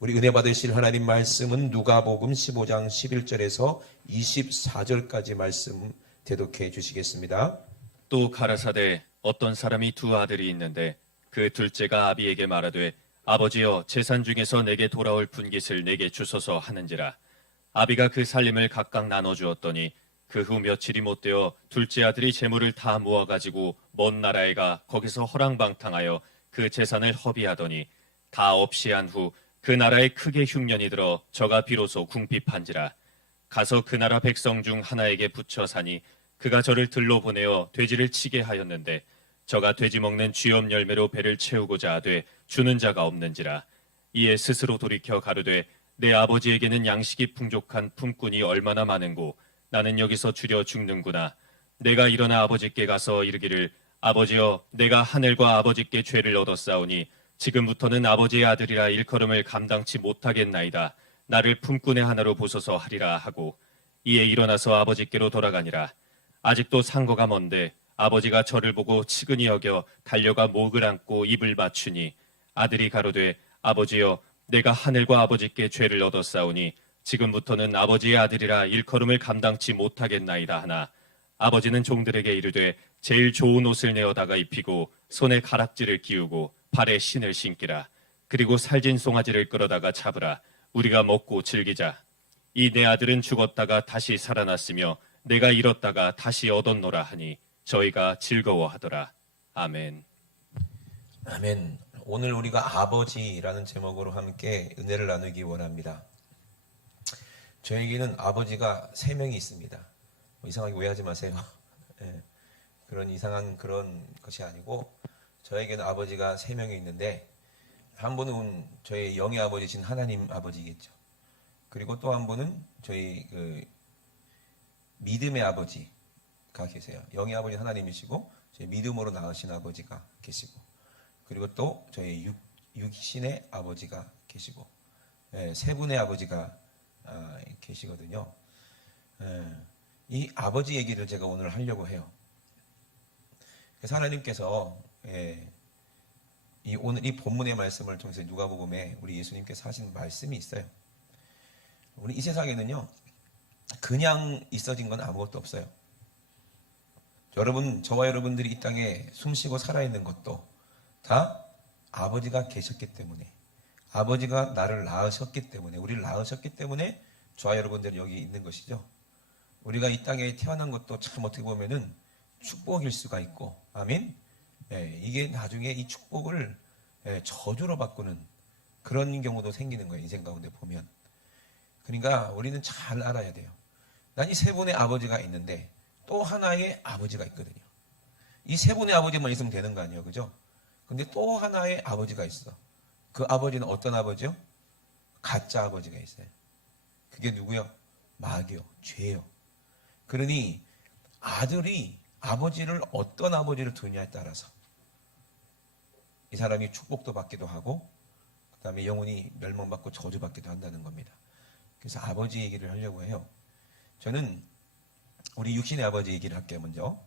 우리 은혜 받으실 하나님 말씀은 누가복음 15장 11절에서 24절까지 말씀 대독해 주시겠습니다. 또 가라사대 어떤 사람이 두 아들이 있는데 그 둘째가 아비에게 말하되 아버지여 재산 중에서 내게 돌아올 분깃을 내게 주소서 하는지라. 아비가 그 살림을 각각 나눠주었더니 그 후 며칠이 못되어 둘째 아들이 재물을 다 모아가지고 먼 나라에 가 거기서 허랑방탕하여 그 재산을 허비하더니 다 없이 한 후 그 나라에 크게 흉년이 들어 저가 비로소 궁핍한지라. 가서 그 나라 백성 중 하나에게 붙여 사니 그가 저를 들로 보내어 돼지를 치게 하였는데 저가 돼지 먹는 쥐엄 열매로 배를 채우고자 하되 주는 자가 없는지라. 이에 스스로 돌이켜 가로되 내 아버지에게는 양식이 풍족한 품꾼이 얼마나 많은고 나는 여기서 줄여 죽는구나. 내가 일어나 아버지께 가서 이르기를 아버지여 내가 하늘과 아버지께 죄를 얻었사오니 지금부터는 아버지의 아들이라 일컬음을 감당치 못하겠나이다. 나를 품꾼의 하나로 보소서 하리라 하고 이에 일어나서 아버지께로 돌아가니라. 아직도 상거가 먼데 아버지가 저를 보고 치근히 여겨 달려가 목을 안고 입을 맞추니 아들이 가로되 아버지여 내가 하늘과 아버지께 죄를 얻었사오니 지금부터는 아버지의 아들이라 일컬음을 감당치 못하겠나이다 하나 아버지는 종들에게 이르되 제일 좋은 옷을 내어다가 입히고 손에 가락지를 끼우고 발에 신을 신기라. 그리고 살진 송아지를 끌어다가 잡으라. 우리가 먹고 즐기자. 이 내 아들은 죽었다가 다시 살아났으며 내가 잃었다가 다시 얻었노라 하니 저희가 즐거워하더라. 아멘. 아멘. 오늘 우리가 아버지라는 제목으로 함께 은혜를 나누기 원합니다. 저에게는 아버지가 3명이 있습니다. 이상하게 오해하지 마세요. 예, 그런 이상한 그런 것이 아니고 저에게는 아버지가 3명이 있는데 한 분은 저희 영의 아버지신 하나님 아버지겠죠. 그리고 또 한 분은 저희 믿음의 아버지가 계세요. 영의 아버지 하나님이시고 저희 믿음으로 낳으신 아버지가 계시고 그리고 또 저희 육신의 아버지가 계시고 세 분의 아버지가 계시거든요. 이 아버지 얘기를 제가 오늘 하려고 해요. 그래서 하나님께서 오늘 이 본문의 말씀을 통해서 누가복음에 우리 예수님께서 하신 말씀이 있어요. 우리 이 세상에는요 그냥 있어진 건 아무것도 없어요. 여러분, 저와 여러분들이 이 땅에 숨쉬고 살아있는 것도 다 아버지가 계셨기 때문에, 아버지가 나를 낳으셨기 때문에, 우리를 낳으셨기 때문에 저와 여러분들이 여기 있는 것이죠. 우리가 이 땅에 태어난 것도 참 어떻게 보면은 축복일 수가 있고, 아멘? 이게 나중에 이 축복을 저주로 바꾸는 그런 경우도 생기는 거예요. 인생 가운데 보면. 그러니까 우리는 잘 알아야 돼요. 난 이 세 분의 아버지가 있는데 또 하나의 아버지가 있거든요. 이 세 분의 아버지만 있으면 되는 거 아니에요. 그죠? 근데 또 하나의 아버지가 있어. 그 아버지는 어떤 아버지요? 가짜 아버지가 있어요. 그게 누구요? 마귀요. 죄요. 그러니 아들이 아버지를 어떤 아버지를 두냐에 따라서 이 사람이 축복도 받기도 하고 그 다음에 영혼이 멸망받고 저주받기도 한다는 겁니다. 그래서 아버지 얘기를 하려고 해요. 저는 우리 육신의 아버지 얘기를 할게요. 먼저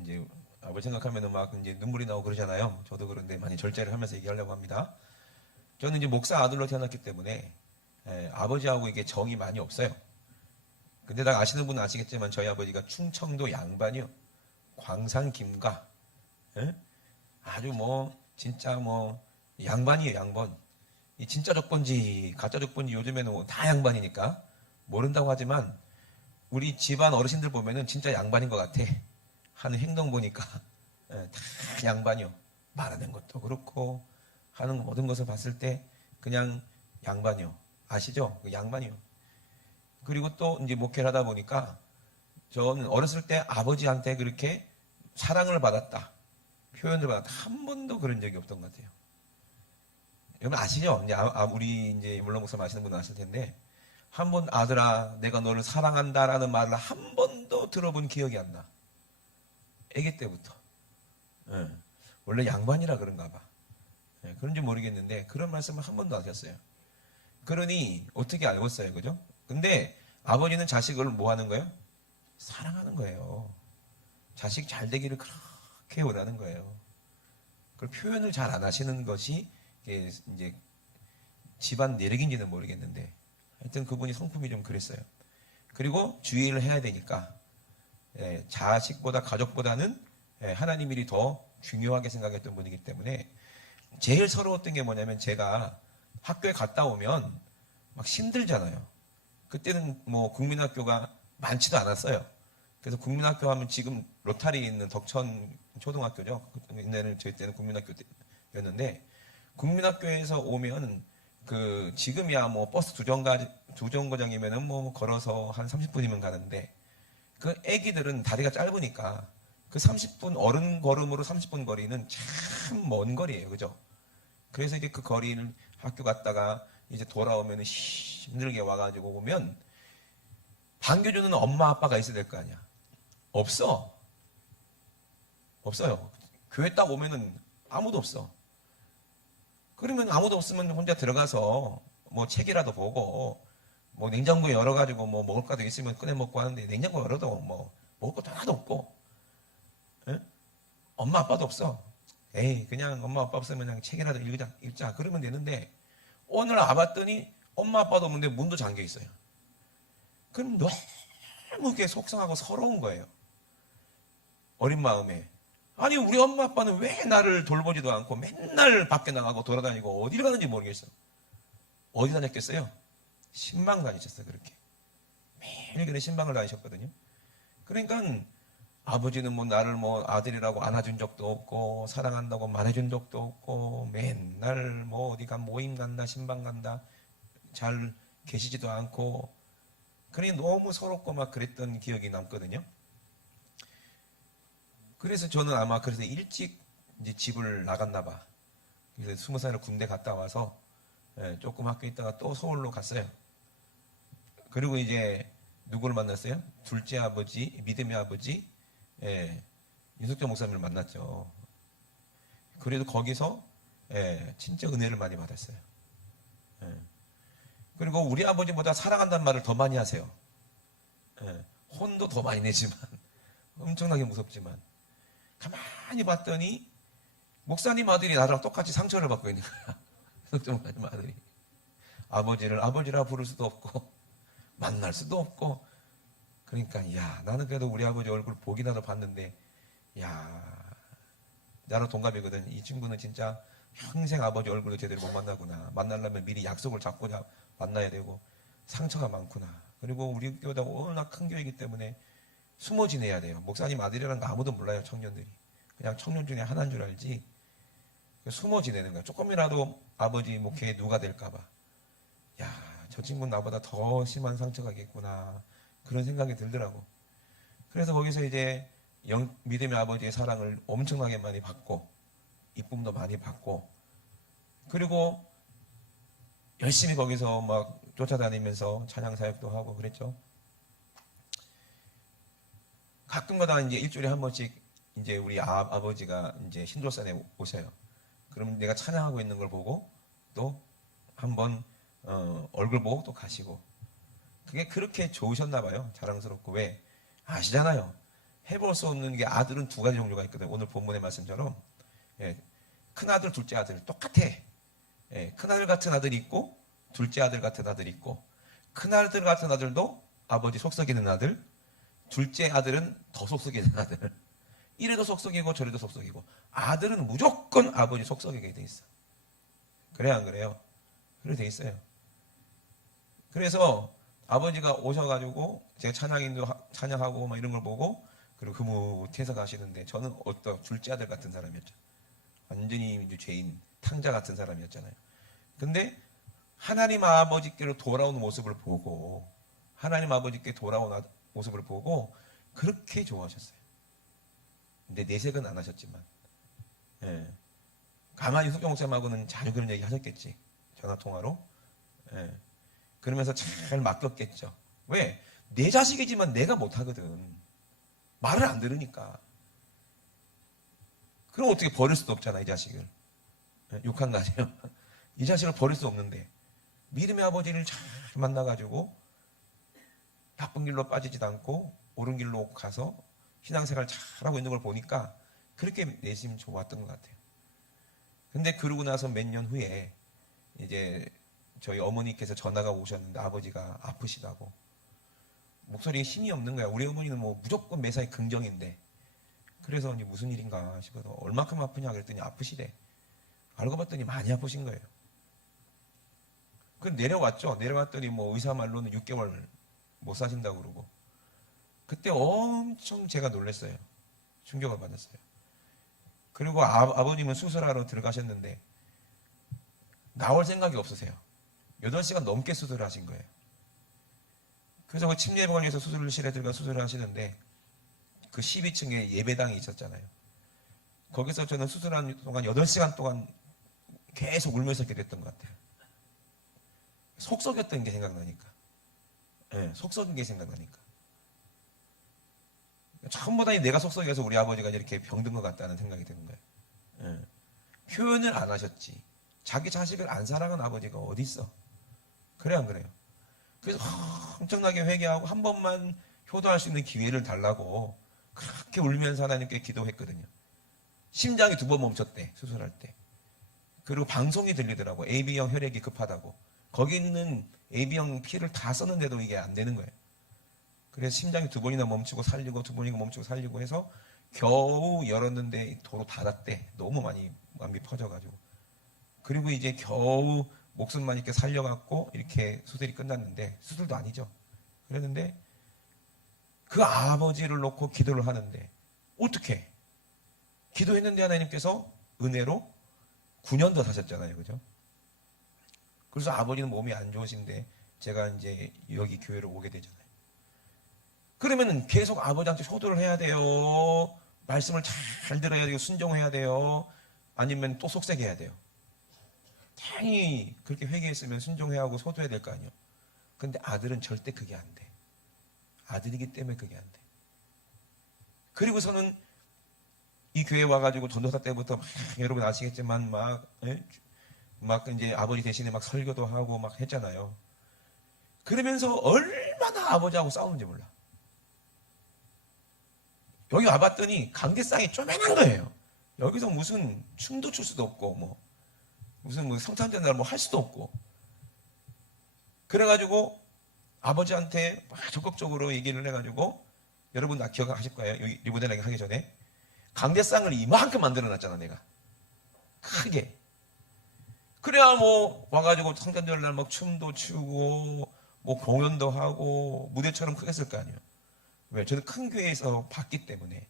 이제 아버지 생각하면은 막 이제 눈물이 나오고 그러잖아요. 저도 그런데 많이 절제를 하면서 얘기하려고 합니다. 저는 이제 목사 아들로 태어났기 때문에 아버지하고 이게 정이 많이 없어요. 근데 다 아시는 분은 아시겠지만 저희 아버지가 충청도 양반이요. 광산 김가. 아주 진짜 양반이에요. 양반. 이 진짜 족본지 가짜 족본지 요즘에는 다 양반이니까 모른다고 하지만 우리 집안 어르신들 보면은 진짜 양반인 것 같아. 하는 행동 보니까 다 양반이요. 말하는 것도 그렇고 하는 모든 것을 봤을 때 그냥 양반이요. 아시죠? 양반이요. 그리고 또 이제 목회를 하다 보니까 저는 어렸을 때 아버지한테 그렇게 사랑을 받았다, 표현을 받았다, 한 번도 그런 적이 없던 것 같아요. 여러분 아시죠? 이제 우리 이제 물론 목사 아시는 분은 아실 텐데 한 번 아들아 내가 너를 사랑한다라는 말을 한 번도 들어본 기억이 안 나. 아기 때부터. 원래 양반이라 그런가 봐. 그런지 모르겠는데 그런 말씀을 한 번도 안 하셨어요. 그러니 어떻게 알겠어요, 그죠? 근데 아버지는 자식을 뭐 하는 거예요? 사랑하는 거예요. 자식 잘 되기를 그렇게 원하는 거예요. 그걸 표현을 잘 안 하시는 것이 이제 집안 내력인지는 모르겠는데 하여튼 그분이 성품이 좀 그랬어요. 그리고 주의를 해야 되니까 자식보다 가족보다는 하나님 일이 더 중요하게 생각했던 분이기 때문에 제일 서러웠던 게 뭐냐면 제가 학교에 갔다 오면 막 힘들잖아요. 그때는 뭐 국민학교가 많지도 않았어요. 그래서 국민학교 하면 지금 로타리에 있는 덕천 초등학교죠. 옛날에는 저희 때는 국민학교였는데 국민학교에서 오면 그 지금이야 뭐 버스 두 정거장이면은 뭐 걸어서 한 30분이면 가는데 그 애기들은 다리가 짧으니까 그 30분 어른 걸음으로 30분 거리는 참 먼 거리예요. 그죠? 그래서 이제 그 거리는 학교 갔다가 이제 돌아오면 힘들게 와가지고 오면 반겨주는 엄마 아빠가 있어야 될 거 아니야. 없어요. 교회 딱 오면은 아무도 없어. 그러면 아무도 없으면 혼자 들어가서 뭐 책이라도 보고 뭐 냉장고에 열어가지고 뭐 먹을 거도 있으면 꺼내 먹고 하는데 냉장고 열어도 뭐 먹을 것도 하나도 없고 에? 엄마 아빠도 없어. 에이 그냥 엄마 아빠 없으면 그냥 책이라도 읽자 그러면 되는데 오늘 와봤더니 엄마 아빠도 없는데 문도 잠겨 있어요. 그럼 너무 그게 속상하고 서러운 거예요. 어린 마음에 아니 우리 엄마 아빠는 왜 나를 돌보지도 않고 맨날 밖에 나가고 돌아다니고 어디를 가는지 모르겠어. 어디 다녔겠어요? 신방 다니셨어요. 그렇게 매일 그래 신방을 다니셨거든요. 그러니까 아버지는 뭐 나를 뭐 아들이라고 안아준 적도 없고 사랑한다고 말해준 적도 없고 맨날 뭐 어디가 모임 간다 신방 간다 잘 계시지도 않고 그러니 너무 서럽고 막 그랬던 기억이 남거든요. 그래서 저는 아마 그래서 일찍 이제 집을 나갔나 봐. 그래서 20살에 군대 갔다 와서 조금 학교 있다가 또 서울로 갔어요. 그리고 이제 누구를 만났어요? 둘째 아버지, 믿음의 아버지, 윤석철 목사님을 만났죠. 그래도 거기서 진짜 은혜를 많이 받았어요. 그리고 우리 아버지보다 사랑한다는 말을 더 많이 하세요. 혼도 더 많이 내지만 엄청나게 무섭지만 가만히 봤더니 목사님 아들이 나랑 똑같이 상처를 받고 있는 거야. 윤석철 목사님 아들이 아버지를 아버지라 부를 수도 없고 만날 수도 없고 그러니까 야 나는 그래도 우리 아버지 얼굴 보기나도 봤는데 야 나랑 동갑이거든. 이 친구는 진짜 평생 아버지 얼굴도 제대로 못 만나구나. 만나려면 미리 약속을 잡고 만나야 되고 상처가 많구나. 그리고 우리 교회가 워낙 큰 교회이기 때문에 숨어 지내야 돼요. 목사님 아들이라는 거 아무도 몰라요. 청년들이 그냥 청년 중에 하나인 줄 알지 숨어 지내는 거야. 조금이라도 아버지 목회에 누가 될까봐 야 저 친구는 나보다 더 심한 상처가겠구나 그런 생각이 들더라고. 그래서 거기서 이제 믿음의 아버지의 사랑을 엄청나게 많이 받고 이쁨도 많이 받고 그리고 열심히 거기서 막 쫓아다니면서 찬양 사역도 하고 그랬죠. 가끔가다 이제 일주일에 한 번씩 이제 우리 아버지가 이제 신도산에 오셔요. 그럼 내가 찬양하고 있는 걸 보고 또 한번 얼굴 보고 또 가시고 그게 그렇게 좋으셨나 봐요. 자랑스럽고 왜 아시잖아요. 해볼 수 없는 게 아들은 두 가지 종류가 있거든요. 오늘 본문의 말씀처럼 큰아들 둘째 아들 똑같아. 큰아들 같은 아들이 있고 둘째 아들 같은 아들이 있고 큰아들 같은 아들도 아버지 속썩이는 아들 둘째 아들은 더 속썩이는 아들 이래도 속썩이고 저래도 속썩이고 아들은 무조건 아버지 속썩이게 돼 있어. 그래 안 그래요? 그래 돼 있어요. 그래서 아버지가 오셔가지고 제가 찬양하고 막 이런 걸 보고 그리고 흐뭇해서 가시는데 저는 어떤 둘째 아들 같은 사람이었죠. 완전히 이제 죄인 탕자 같은 사람이었잖아요. 근데 하나님 아버지께로 돌아오는 모습을 보고 하나님 아버지께 돌아온 모습을 보고 그렇게 좋아하셨어요. 근데 내색은 안 하셨지만 가만히 석경 목사님하고는 잘 그런 얘기 하셨겠지. 전화통화로. 그러면서 잘 맡겼겠죠. 왜? 내 자식이지만 내가 못하거든. 말을 안 들으니까. 그럼 어떻게 버릴 수도 없잖아, 이 자식을. 욕한 거 아니에요? 이 자식을 버릴 수 없는데 믿음의 아버지를 잘 만나가지고 나쁜 길로 빠지지도 않고 옳은 길로 가서 신앙생활 잘하고 있는 걸 보니까 그렇게 내심 좋았던 것 같아요. 근데 그러고 나서 몇 년 후에 이제 저희 어머니께서 전화가 오셨는데 아버지가 아프시다고. 목소리에 힘이 없는 거야. 우리 어머니는 뭐 무조건 매사에 긍정인데. 그래서 이제 무슨 일인가 싶어서 얼마큼 아프냐 그랬더니 아프시대. 알고 봤더니 많이 아프신 거예요. 그 내려왔죠. 내려왔더니 뭐 의사 말로는 6개월 못 사신다고 그러고. 그때 엄청 제가 놀랐어요. 충격을 받았어요. 그리고 아버님은 수술하러 들어가셨는데 나올 생각이 없으세요. 8시간 넘게 수술을 하신 거예요. 그래서 그 침례병원에서 수술실에 들어가 수술을 하시는데 그 12층에 예배당이 있었잖아요. 거기서 저는 수술하는 동안 8시간 동안 계속 울면서 기도했던 것 같아요. 속 썩였던 게 생각나니까. 네, 속 썩인 게 생각나니까. 처음보다 내가 속 썩여서 우리 아버지가 이렇게 병든 것 같다는 생각이 드는 거예요. 네. 표현을 안 하셨지. 자기 자식을 안 사랑하는 아버지가 어디 있어? 그래 안 그래요? 그래서 엄청나게 회개하고 한 번만 효도할 수 있는 기회를 달라고 그렇게 울면서 하나님께 기도했거든요. 심장이 2번 멈췄대, 수술할 때. 그리고 방송이 들리더라고. AB형 혈액이 급하다고. 거기 있는 AB형 피를 다 썼는데도 이게 안 되는 거예요. 그래서 심장이 2번이나 멈추고 살리고 2번이나 멈추고 살리고 해서 겨우 열었는데 도로 닫았대. 너무 많이 퍼져가지고. 그리고 이제 겨우 목숨만 이렇게 살려갖고 이렇게 수술이 끝났는데, 수술도 아니죠. 그랬는데 그 아버지를 놓고 기도를 하는데 어떻게? 기도했는데 하나님께서 은혜로 9년 더 사셨잖아요. 그죠? 그래서 아버지는 몸이 안 좋으신데 제가 이제 여기 교회로 오게 되잖아요. 그러면 계속 아버지한테 효도를 해야 돼요? 말씀을 잘 들어야 돼요? 순종해야 돼요? 아니면 또 속색해야 돼요? 당연히 그렇게 회개했으면 순종해야 하고 효도해야 될 거 아니에요. 근데 아들은 절대 그게 안 돼. 아들이기 때문에 그게 안 돼. 그리고서는 이 교회 와가지고 전도사 때부터 막 여러분 아시겠지만 막 이제 아버지 대신에 막 설교도 하고 막 했잖아요. 그러면서 얼마나 아버지하고 싸우는지 몰라. 여기 와봤더니 강대상이 쪼매난 거예요. 여기서 무슨 춤도 출 수도 없고 무슨 성탄절 날 뭐 할 수도 없고. 그래가지고 아버지한테 막 적극적으로 얘기를 해가지고, 여러분 나 기억하실 거예요. 여기 리모델링 하기 전에 강대상을 이만큼 만들어놨잖아 내가. 크게. 그래야 뭐 와가지고 성탄절 날 막 춤도 추고 뭐 공연도 하고 무대처럼 크게 했을 거 아니에요. 왜? 저는 큰 교회에서 봤기 때문에.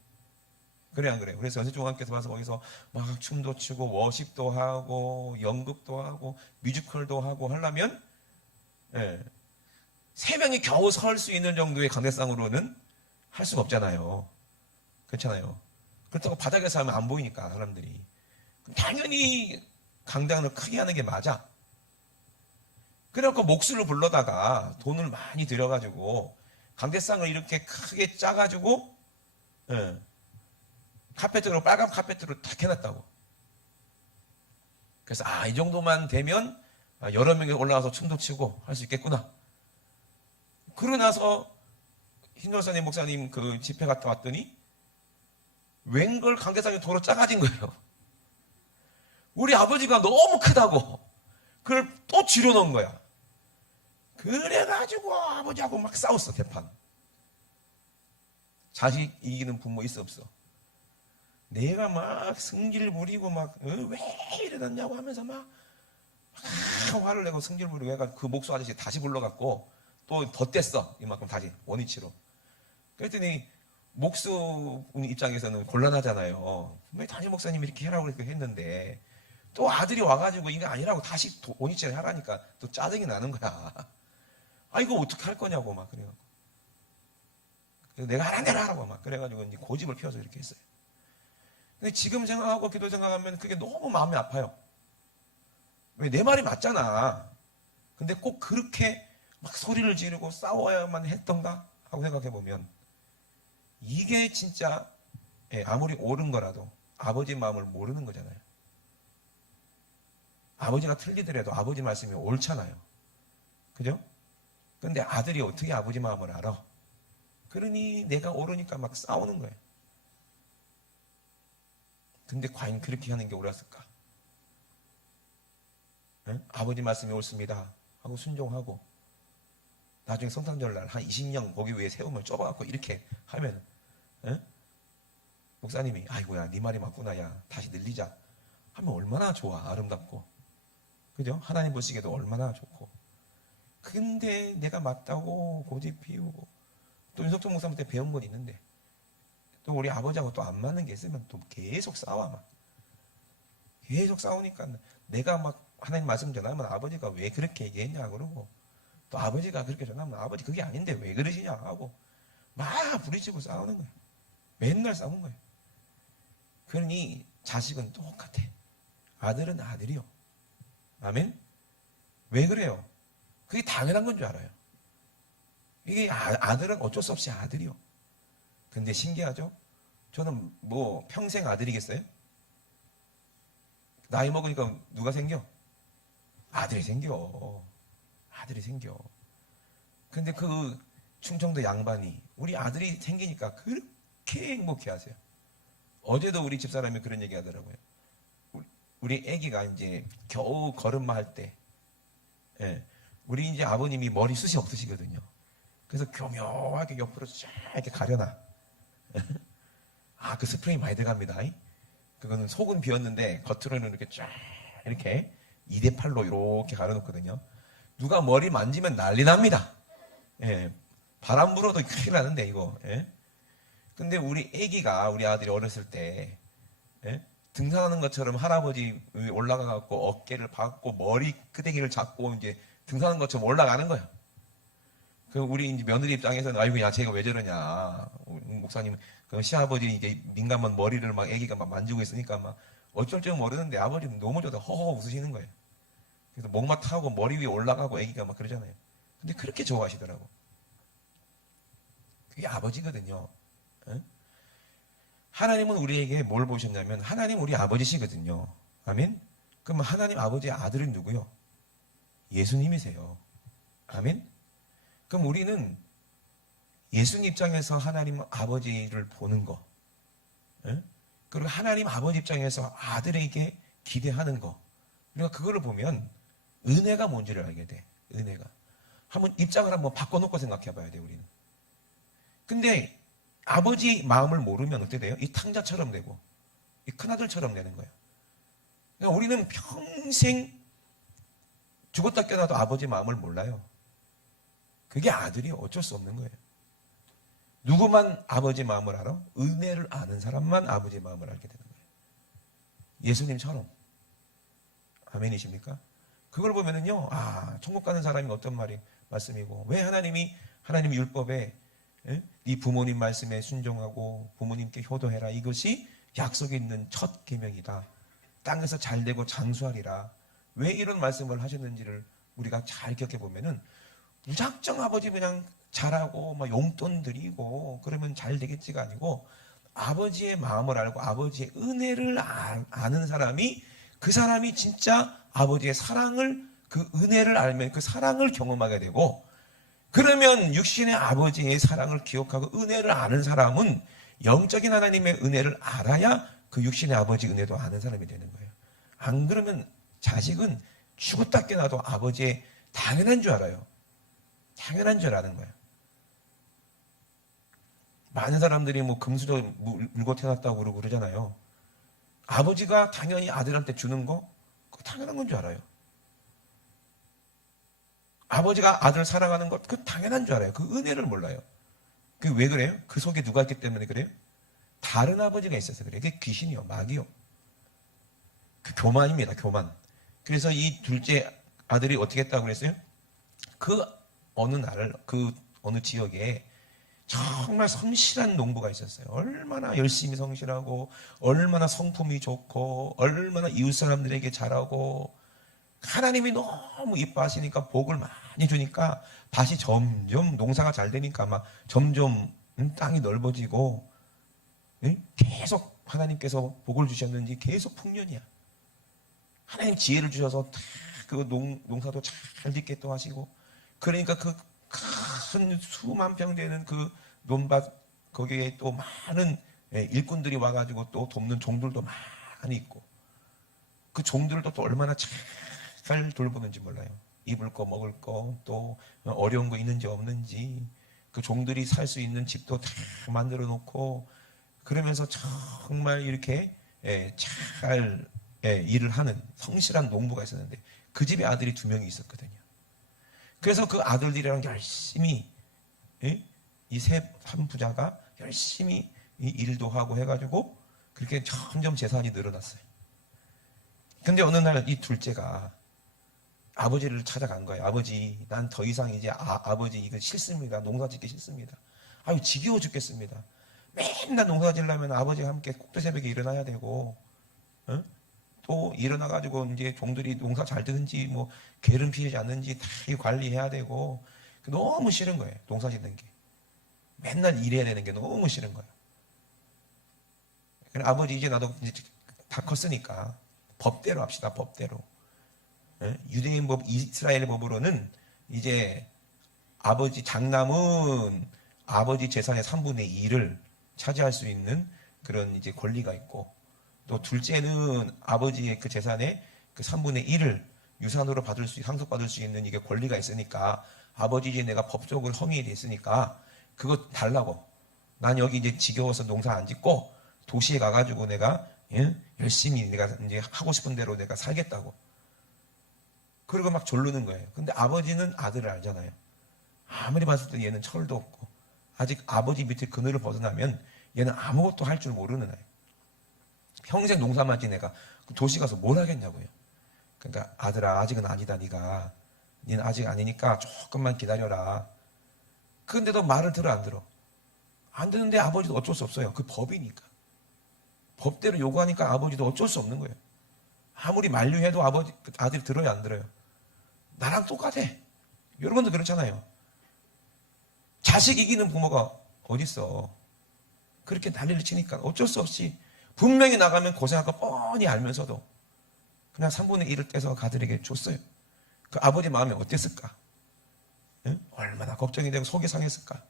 그래 안 그래요? 그래서 연세종합교회에서 와서 거기서 막 춤도 추고 워십도 하고 연극도 하고 뮤지컬도 하고 하려면 세 명이 겨우 설 수 있는 정도의 강대상으로는 할 수가 없잖아요. 그렇잖아요. 그렇다고 바닥에서 하면 안 보이니까 사람들이. 당연히 강당을 크게 하는 게 맞아. 그래갖고 목수를 불러다가 돈을 많이 들여가지고 강대상을 이렇게 크게 짜가지고 카페트로, 빨간 카페트로 탁 해놨다고. 그래서 이 정도만 되면 여러 명이 올라와서 춤도 추고 할 수 있겠구나. 그러고 나서 신도사님 목사님 그 집회 갔다 왔더니 웬걸 강대상이 도로 작아진 거예요. 우리 아버지가 너무 크다고 그걸 또 줄여놓은 거야. 그래가지고 아버지하고 막 싸웠어. 대판. 자식 이기는 부모 있어 없어? 내가 막 성질 부리고 막 왜 이러느냐고 하면서 막 화를 내고 성질 부리고 해가지고 그 목수 아저씨 다시 불러갖고 또 덧댔어. 이만큼 다시 원위치로. 그랬더니 목수 입장에서는 곤란하잖아요. 왜 담임 목사님이 이렇게 해라고 이렇게 했는데 또 아들이 와가지고 이게 아니라고 다시 원위치를 하라니까 또 짜증이 나는 거야. 이거 어떻게 할 거냐고 막 그래갖고. 그래서 내가 하라 내라 하라고 막 그래가지고 이제 고집을 피워서 이렇게 했어요. 근데 지금 생각하고 기도 생각하면 그게 너무 마음이 아파요. 왜? 내 말이 맞잖아. 근데 꼭 그렇게 막 소리를 지르고 싸워야만 했던가 하고 생각해보면 이게 진짜 아무리 옳은 거라도 아버지 마음을 모르는 거잖아요. 아버지가 틀리더라도 아버지 말씀이 옳잖아요. 그죠? 근데 아들이 어떻게 아버지 마음을 알아? 그러니 내가 옳으니까 막 싸우는 거예요. 근데 과연 그렇게 하는 게 옳았을까? 아버지 말씀이 옳습니다. 하고 순종하고 나중에 성탄절날 한 20년 거기 위에 세우면 좁아갖고 이렇게 하면 에? 목사님이 아이고야 네 말이 맞구나 야 다시 늘리자 하면 얼마나 좋아 아름답고 그죠? 하나님 보시기에도 얼마나 좋고 근데 내가 맞다고 고집 피우고 또 윤석철 목사님한테 배운 건 있는데 또 우리 아버지하고 또 안 맞는 게 있으면 또 계속 싸워 막 계속 싸우니까 내가 막 하나님 말씀 전하면 아버지가 왜 그렇게 얘기했냐 그러고 또 아버지가 그렇게 전하면 아버지 그게 아닌데 왜 그러시냐 하고 막 부딪히고 싸우는 거예요. 맨날 싸우는 거예요. 그러니 자식은 똑같아. 아들은 아들이요. 아멘? 왜 그래요? 그게 당연한 건 줄 알아요. 이게 아들은 어쩔 수 없이 아들이요. 근데 신기하죠? 저는 뭐 평생 아들이겠어요? 나이 먹으니까 누가 생겨? 아들이 생겨. 아들이 생겨. 근데 그 충청도 양반이 우리 아들이 생기니까 그렇게 행복해 하세요. 어제도 우리 집사람이 그런 얘기 하더라고요. 우리 아기가 이제 겨우 걸음마 할 때, 예, 우리 이제 아버님이 머리숱이 없으시거든요. 그래서 교묘하게 옆으로 쫙 이렇게 가려놔. 아, 그 스프레이 많이 들어갑니다. 그거는 속은 비었는데 겉으로는 이렇게 쫙 이렇게 2대8로 이렇게 가려놓거든요. 누가 머리 만지면 난리 납니다. 예, 바람 불어도 큰일 나는데 이거. 예? 근데 우리 아기가 우리 아들이 어렸을 때 예? 등산하는 것처럼 할아버지 위에 올라가갖고 어깨를 받고 머리 끄댕이를 잡고 이제 등산하는 것처럼 올라가는 거예요. 그 우리 이제 며느리 입장에서는 아이고 야 쟤가 왜 저러냐. 목사님 그 시아버지 이제 민감한 머리를 막 아기가 막 만지고 있으니까 막 어쩔 줄 모르는데 아버지는 너무 좋다 허허 웃으시는 거예요. 그래서 목마 타고 머리 위에 올라가고 아기가 막 그러잖아요. 근데 그렇게 좋아하시더라고. 그게 아버지거든요. 에? 하나님은 우리에게 뭘 보셨냐면 하나님 우리 아버지시거든요. 아멘? 그러면 하나님 아버지의 아들은 누구요? 예수님이세요. 아멘? 그럼 우리는 예수님 입장에서 하나님 아버지를 보는 거 에? 그리고 하나님 아버지 입장에서 아들에게 기대하는 거 우리가 그거를 보면 은혜가 뭔지를 알게 돼. 은혜가. 한번 입장을 한번 바꿔놓고 생각해 봐야 돼 우리는. 근데 아버지 마음을 모르면 어떻게 돼요? 이 탕자처럼 되고 이 큰아들처럼 되는 거예요. 그러니까 우리는 평생 죽었다 깨어나도 아버지 마음을 몰라요. 그게 아들이요. 어쩔 수 없는 거예요. 누구만 아버지 마음을 알아? 은혜를 아는 사람만 아버지 마음을 알게 되는 거예요. 예수님처럼. 아멘이십니까? 그걸 보면은요, 아, 천국 가는 사람이 어떤 말씀이고, 왜 하나님이 율법에 네 부모님 말씀에 순종하고 부모님께 효도해라. 이것이 약속이 있는 첫 계명이다. 땅에서 잘되고 장수하리라. 왜 이런 말씀을 하셨는지를 우리가 잘 기억해 보면은 무작정 아버지 그냥 잘하고 막 용돈 드리고 그러면 잘 되겠지가 아니고 아버지의 마음을 알고 아버지의 은혜를 아는 사람이 그 사람이 진짜 아버지의 사랑을 그 은혜를 알면 그 사랑을 경험하게 되고 그러면 육신의 아버지의 사랑을 기억하고 은혜를 아는 사람은 영적인 하나님의 은혜를 알아야 그 육신의 아버지 은혜도 아는 사람이 되는 거예요. 안 그러면 자식은 죽었다 깨어나도 아버지의 당연한 줄 알아요. 당연한 줄 아는 거예요. 많은 사람들이 뭐 금수저 물고 태어났다고 그러고 그러잖아요. 아버지가 당연히 아들한테 주는 거 그거 당연한 건 줄 알아요. 아버지가 아들을 사랑하는 것 그거 당연한 줄 알아요. 그 은혜를 몰라요. 그게 왜 그래요? 그 속에 누가 있기 때문에 그래요? 다른 아버지가 있어서 그래요. 그게 귀신이요. 마귀요. 그 교만입니다. 교만. 그래서 이 둘째 아들이 어떻게 했다고 그랬어요? 그 어느 날, 그 어느 지역에 정말 성실한 농부가 있었어요. 얼마나 열심히 성실하고, 얼마나 성품이 좋고, 얼마나 이웃 사람들에게 잘하고, 하나님이 너무 이뻐하시니까 복을 많이 주니까 밭이 점점 농사가 잘 되니까 막 점점 땅이 넓어지고 계속 하나님께서 복을 주셨는지 계속 풍년이야. 하나님 지혜를 주셔서 다 그 농사도 잘 짓게 또 하시고 그러니까 그 큰 수만 평 되는 그 논밭 거기에 또 많은 일꾼들이 와가지고 또 돕는 종들도 많이 있고 그 종들도 또 얼마나 잘 돌보는지 몰라요. 입을 거 먹을 거 또 어려운 거 있는지 없는지 그 종들이 살 수 있는 집도 다 만들어 놓고 그러면서 정말 이렇게 잘 일을 하는 성실한 농부가 있었는데 그 집에 아들이 2명이 있었거든요. 그래서 그 아들들이랑 열심히 이 한 부자가 열심히 이 일도 하고 해가지고 그렇게 점점 재산이 늘어났어요. 근데 어느 날 이 둘째가 아버지를 찾아간 거예요. 아버지, 난 더 이상 이제 아버지 이거 싫습니다. 농사 짓기 싫습니다. 아유 지겨워 죽겠습니다. 맨날 농사 지려면 아버지와 함께 꼭두새벽에 일어나야 되고 또 일어나가지고 이제 종들이 농사 잘 되는지 뭐 게으름 피우지 않는지 다 관리해야 되고 너무 싫은 거예요. 농사 짓는 게. 맨날 일해야 되는 게 너무 싫은 거예요. 그래, 아버지 이제 나도 이제 다 컸으니까 법대로 합시다. 법대로. 유대인 법, 이스라엘 법으로는 이제 아버지 장남은 아버지 재산의 3분의 2를 차지할 수 있는 그런 이제 권리가 있고 또 둘째는 아버지의 그 재산의 그 3분의 1을 유산으로 상속받을 수 있는 이게 권리가 있으니까 아버지 이제 내가 법적으로 성인이 됐으니까 그거 달라고. 난 여기 이제 지겨워서 농사 안 짓고 도시에 가가지고 내가 열심히 내가 이제 하고 싶은 대로 내가 살겠다고. 그리고 막 졸르는 거예요. 근데 아버지는 아들을 알잖아요. 아무리 봤을 때 얘는 철도 없고 아직 아버지 밑에 그늘을 벗어나면 얘는 아무것도 할 줄 모르는 아이. 평생 농사만 지내가 도시 가서 뭘 하겠냐고요. 그러니까 아들아 아직은 아니다 네가. 니는 아직 아니니까 조금만 기다려라. 그런데도 말을 들어 안 들어. 안 듣는데 아버지도 어쩔 수 없어요. 그 법이니까. 법대로 요구하니까 아버지도 어쩔 수 없는 거예요. 아무리 만류해도 아들이 들어요 안 들어요? 나랑 똑같아. 여러분도 그렇잖아요. 자식 이기는 부모가 어딨어. 그렇게 난리를 치니까 어쩔 수 없이 분명히 나가면 고생할 거 뻔히 알면서도 그냥 3분의 1을 떼서 아들에게 줬어요. 그 아버지 마음이 어땠을까? 얼마나 걱정이 되고 속이 상했을까?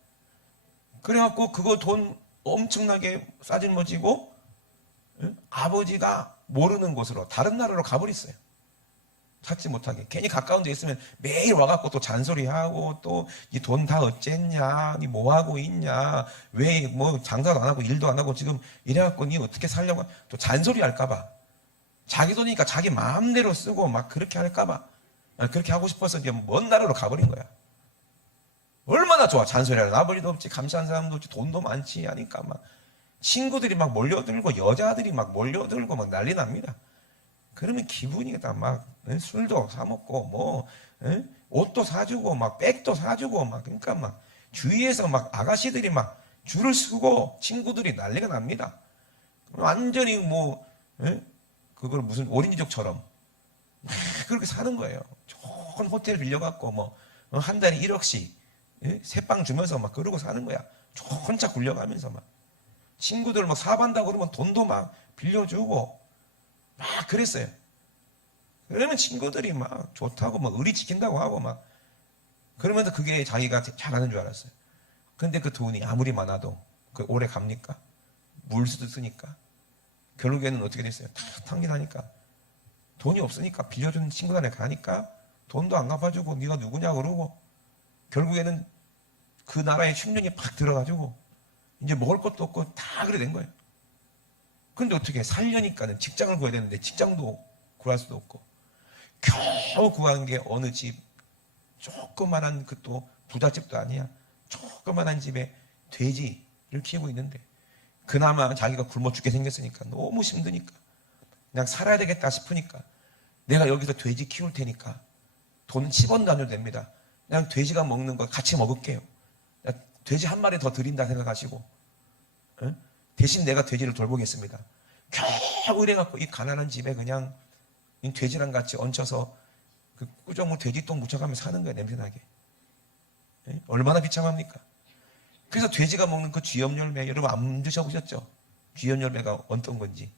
그래갖고 그거 돈 엄청나게 싸질머지고 아버지가 모르는 곳으로 다른 나라로 가버렸어요. 찾지 못하게. 괜히 가까운 데 있으면 매일 와갖고 또 잔소리하고 또 이 돈 다 어쨌냐, 니 뭐하고 있냐, 왜 뭐 장사도 안 하고 일도 안 하고 지금 이래갖고 니 어떻게 살려고 또 잔소리 할까봐. 자기 돈이니까 자기 마음대로 쓰고 막 그렇게 할까봐. 그렇게 하고 싶어서 이제 먼 나라로 가버린 거야. 얼마나 좋아. 잔소리하는 아버지도 없지, 감시하는 사람도 없지, 돈도 많지 하니까 막 친구들이 막 몰려들고 여자들이 막 몰려들고 막 난리 납니다. 그러면 기분이 막 술도 사 먹고 뭐 옷도 사주고 막 백도 사주고 막 그러니까 막 주위에서 막 아가씨들이 막 줄을 서고 친구들이 난리가 납니다. 완전히 뭐 그걸 무슨 어린이족처럼 그렇게 사는 거예요. 좋은 호텔 빌려갖고 뭐 한 달에 1억씩 새빵 주면서 막 그러고 사는 거야. 좋은 차 굴려가면서 막 친구들 막 사반다고 그러면 돈도 막 빌려주고 막 그랬어요. 그러면 친구들이 막 좋다고 막 의리 지킨다고 하고 막 그러면서 그게 자기가 잘하는 줄 알았어요. 근데 그 돈이 아무리 많아도 그 오래 갑니까? 물수도 쓰니까 결국에는 어떻게 됐어요? 다 탕진하니까 돈이 없으니까 빌려주는 친구들한테 가니까 돈도 안 갚아주고 네가 누구냐 그러고 결국에는 그 나라의 흉년이 팍 들어가지고 이제 먹을 것도 없고 다 그래 된 거예요. 근데 어떻게 살려니까는 직장을 구해야 되는데 직장도 구할 수도 없고 겨우 구한 게 어느 집 조그만한 그 또 부잣집도 아니야. 조그만한 집에 돼지를 키우고 있는데 그나마 자기가 굶어 죽게 생겼으니까 너무 힘드니까 그냥 살아야 되겠다 싶으니까 내가 여기서 돼지 키울 테니까 돈 10원도 안 줘도 됩니다. 그냥 돼지가 먹는 거 같이 먹을게요. 돼지 한 마리 더 드린다 생각하시고 대신 내가 돼지를 돌보겠습니다. 겨우 이래갖고 이 가난한 집에 그냥 이 돼지랑 같이 얹혀서 그 꾸정물 돼지똥 묻혀가며 사는 거예요. 냄새나게. 얼마나 비참합니까? 그래서 돼지가 먹는 그 쥐염열매 여러분 안 드셔보셨죠? 쥐염열매가 어떤 건지.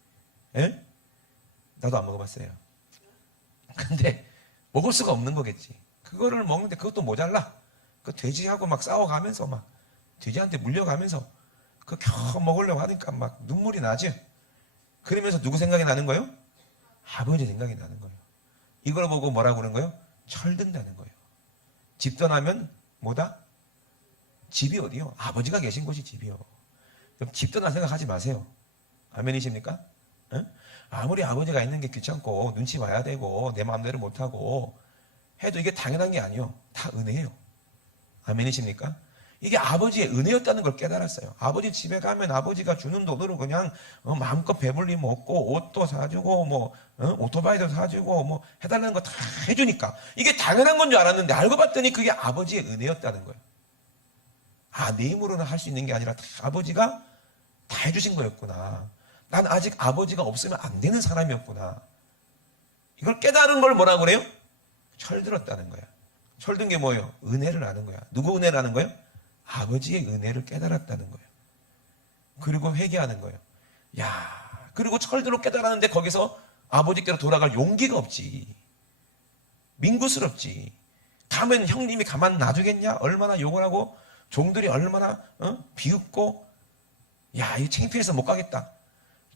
나도 안 먹어봤어요. 근데 먹을 수가 없는 거겠지. 그거를 먹는데 그것도 모자라. 그 돼지하고 막 싸워가면서 막 돼지한테 물려가면서 그 겨우 먹으려고 하니까 막 눈물이 나죠. 그러면서 누구 생각이 나는 거예요? 아버지 생각이 나는 거예요. 이걸 보고 뭐라고 그러는 거예요? 철든다는 거예요. 집 떠나면 뭐다? 집이 어디요? 아버지가 계신 곳이 집이요. 집 떠날 생각하지 마세요. 아멘이십니까? 응? 아무리 아버지가 있는 게 귀찮고 눈치 봐야 되고 내 마음대로 못하고 해도 이게 당연한 게 아니요. 다 은혜예요. 아멘이십니까? 이게 아버지의 은혜였다는 걸 깨달았어요. 아버지 집에 가면 아버지가 주는 돈으로 그냥 마음껏 배불리 먹고 옷도 사주고 오토바이도 사주고 해달라는 거 다 해주니까 이게 당연한 건 줄 알았는데 알고 봤더니 그게 아버지의 은혜였다는 거예요. 아, 내 힘으로는 할 수 있는 게 아니라 다 아버지가 다 해주신 거였구나. 난 아직 아버지가 없으면 안 되는 사람이었구나. 이걸 깨달은 걸 뭐라고 그래요? 철들었다는 거야. 철든 게 뭐예요? 은혜를 아는 거야. 누구 은혜를 아는 거예요? 아버지의 은혜를 깨달았다는 거예요. 그리고 회개하는 거예요. 야, 그리고 철들어 깨달았는데 거기서 아버지께로 돌아갈 용기가 없지. 민구스럽지. 가면 형님이 가만 놔두겠냐? 얼마나 욕을 하고 종들이 얼마나 비웃고 야, 이 창피해서 못 가겠다.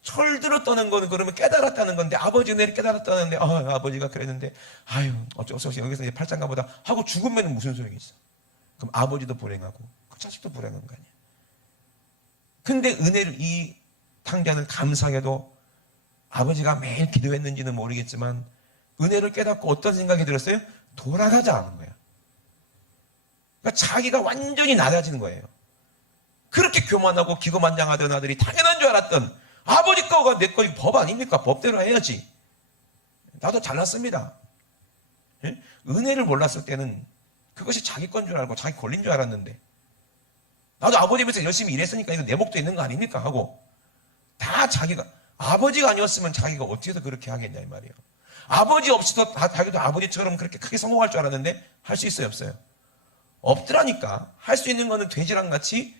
철들었다는 거는 그러면 깨달았다는 건데 아버지 은혜를 깨달았다는데 아버지가 그랬는데 아유 어쩔 수 없이 여기서 이제 팔짱가 보다 하고 죽으면 무슨 소용이 있어. 그럼 아버지도 불행하고 그 자식도 불행한 거 아니야. 근데 은혜를 이 탕자는 감사하게도 아버지가 매일 기도했는지는 모르겠지만 은혜를 깨닫고 어떤 생각이 들었어요? 돌아가자 하는 거야. 그러니까 자기가 완전히 낮아지는 거예요. 그렇게 교만하고 기고만장하던 아들이 당연한 줄 알았던 아버지 거가 내 거 법 아닙니까? 법대로 해야지. 나도 잘났습니다. 예? 은혜를 몰랐을 때는 그것이 자기 건 줄 알고 자기 권리인 줄 알았는데 나도 아버지 밑에서 열심히 일했으니까 이거 내 목도 있는 거 아닙니까? 하고 다 자기가 아버지가 아니었으면 자기가 어떻게 해서 그렇게 하겠냐 이 말이에요. 아버지 없이도 자기도 아버지처럼 그렇게 크게 성공할 줄 알았는데 할 수 있어요 없어요? 없더라니까. 할 수 있는 거는 돼지랑 같이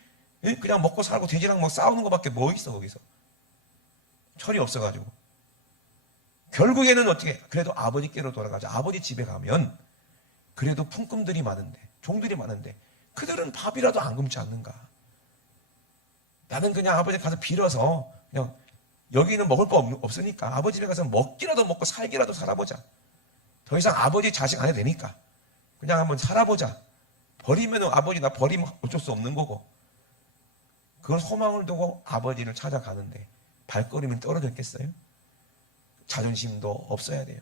그냥 먹고 살고 돼지랑 싸우는 것밖에 뭐 있어 거기서. 철이 없어가지고 결국에는 어떻게 그래도 아버지께로 돌아가자. 아버지 집에 가면 그래도 품꾼들이 많은데 종들이 많은데 그들은 밥이라도 안 굶지 않는가. 나는 그냥 아버지 가서 빌어서 그냥 여기는 먹을 거 없으니까 아버지 집에 가서 먹기라도 먹고 살기라도 살아보자. 더 이상 아버지 자식 안 해도 되니까 그냥 한번 살아보자. 버리면 아버지 나 버리면 어쩔 수 없는 거고. 그걸 소망을 두고 아버지를 찾아가는데 발걸음이 떨어졌겠어요? 자존심도 없어야 돼요.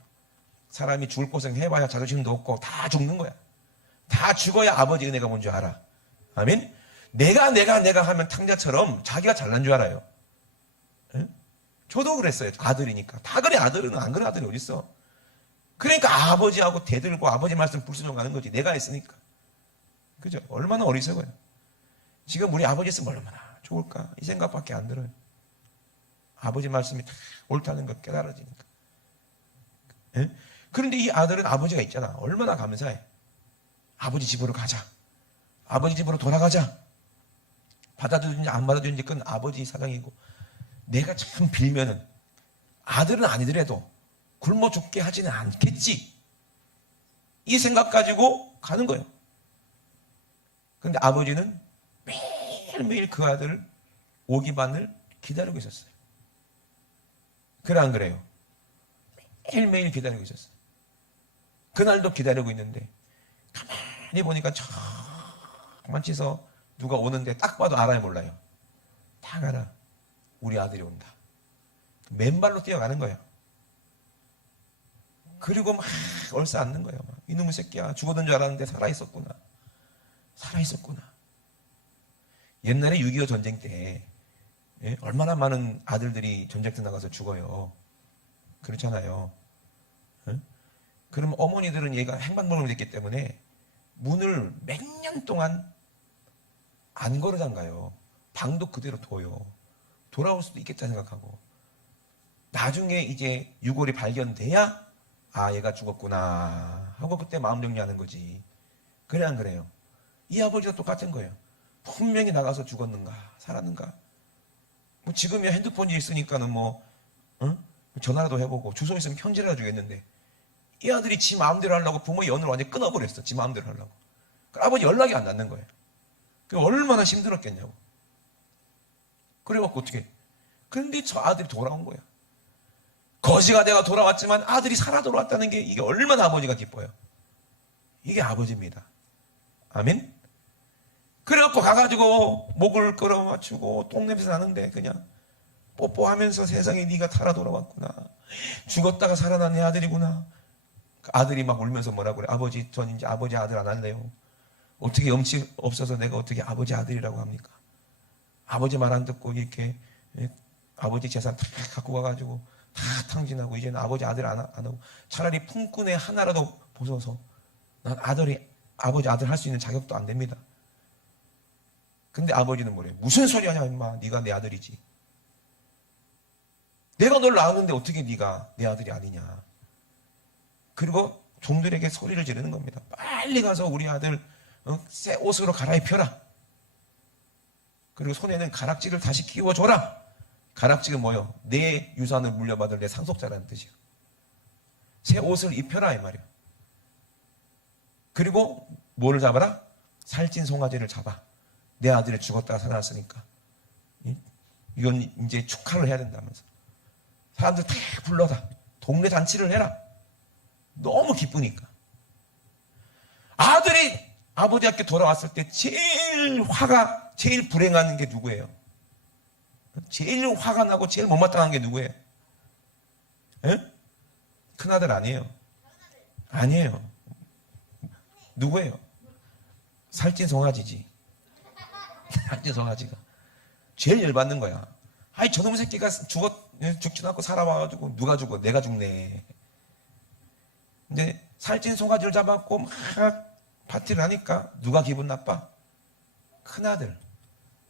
사람이 죽을 고생 해봐야 자존심도 없고 다 죽는 거야. 다 죽어야 아버지 은혜가 뭔지 알아. 아멘? 내가 하면 탕자처럼 자기가 잘난 줄 알아요. 에? 저도 그랬어요. 아들이니까. 다 그래 아들은. 안 그래 아들이 어딨어. 그러니까 아버지하고 대들고 아버지 말씀 불순종하는 거지. 내가 했으니까. 그죠? 얼마나 어리석어요. 지금 우리 아버지 있으면 얼마나 좋을까? 이 생각밖에 안 들어요. 아버지 말씀이 다 옳다는 걸 깨달아지니까. 에? 그런데 이 아들은 아버지가 있잖아. 얼마나 감사해. 아버지 집으로 가자. 아버지 집으로 돌아가자. 받아주든지 안 받아주든지 그건 아버지 사정이고 내가 참 빌면은 아들은 아니더라도 굶어 죽게 하지는 않겠지. 이 생각 가지고 가는 거예요. 그런데 아버지는 매일매일 그 아들 오기만을 기다리고 있었어요. 그래 안 그래요? 매일매일 기다리고 있었어요. 그날도 기다리고 있는데 가만히 보니까 저만 치서 누가 오는데 딱 봐도 알아요 몰라요? 다 알아. 우리 아들이 온다. 맨발로 뛰어가는 거예요. 그리고 막 얼싸안는 거예요. 막. 이놈의 새끼야 죽었는 줄 알았는데 살아있었구나. 살아있었구나. 옛날에 6.25 전쟁 때 얼마나 많은 아들들이 전쟁터 나가서 죽어요. 그렇잖아요. 그럼 어머니들은 얘가 행방불명이 됐기 때문에 문을 몇 년 동안 안 걸어 잠가요. 방도 그대로 둬요. 돌아올 수도 있겠다 생각하고 나중에 이제 유골이 발견돼야 아 얘가 죽었구나 하고 그때 마음 정리하는 거지. 그래 안 그래요? 이 아버지가 똑같은 거예요. 분명히 나가서 죽었는가 살았는가. 뭐 지금이야 핸드폰이 있으니까는 전화라도 해보고 주소 있으면 편지라도 주겠는데 이 아들이 지 마음대로 하려고 부모의 연을 완전히 끊어버렸어. 지 마음대로 하려고. 그 아버지 연락이 안 닿는 거예요. 그 얼마나 힘들었겠냐고. 그래갖고 어떻게? 그런데 저 아들이 돌아온 거야. 거지가 내가 돌아왔지만 아들이 살아 돌아왔다는 게 이게 얼마나 아버지가 기뻐요. 이게 아버지입니다. 아멘. 그래갖고 가가지고 목을 끌어맞추고 똥냄새 나는데 그냥 뽀뽀하면서 세상에 네가 살아 돌아왔구나. 죽었다가 살아난 내 아들이구나. 그 아들이 막 울면서 뭐라고 그래. 아버지, 전 이제 아버지 아들 안 할래요. 어떻게 염치 없어서 내가 어떻게 아버지 아들이라고 합니까? 아버지 말 안 듣고 이렇게 아버지 재산 다 갖고 가가지고 다 탕진하고 이제는 아버지 아들 안 하고 차라리 품꾼의 하나라도 보셔서 난 아버지 아들 할 수 있는 자격도 안 됩니다. 근데 아버지는 뭐래? 무슨 소리 하냐 임마. 네가 내 아들이지. 내가 널 낳았는데 어떻게 네가 내 아들이 아니냐. 그리고 종들에게 소리를 지르는 겁니다. 빨리 가서 우리 아들 새 옷으로 갈아입혀라. 그리고 손에는 가락지를 다시 끼워줘라. 가락지가 뭐요? 내 유산을 물려받을 내 상속자라는 뜻이요. 새 옷을 입혀라 이 말이요. 그리고 뭐를 잡아라? 살찐 송아지를 잡아. 내 아들이 죽었다가 살아났으니까 이건 이제 축하를 해야 된다면서 사람들 다 불러다 동네 잔치를 해라. 너무 기쁘니까. 아들이 아버지 학교 돌아왔을 때 제일 불행한 게 누구예요? 제일 화가 나고 제일 못마땅한 게 누구예요? 에? 큰아들 아니에요. 아니에요. 누구예요? 살찐 송아지지. 살찐 송아지가 제일 열받는 거야. 아이 저놈 새끼가 죽지도 않고 살아와가지고 누가 죽어? 내가 죽네. 근데 살찐 송아지를 잡았고 막 파티를 하니까 누가 기분 나빠? 큰아들.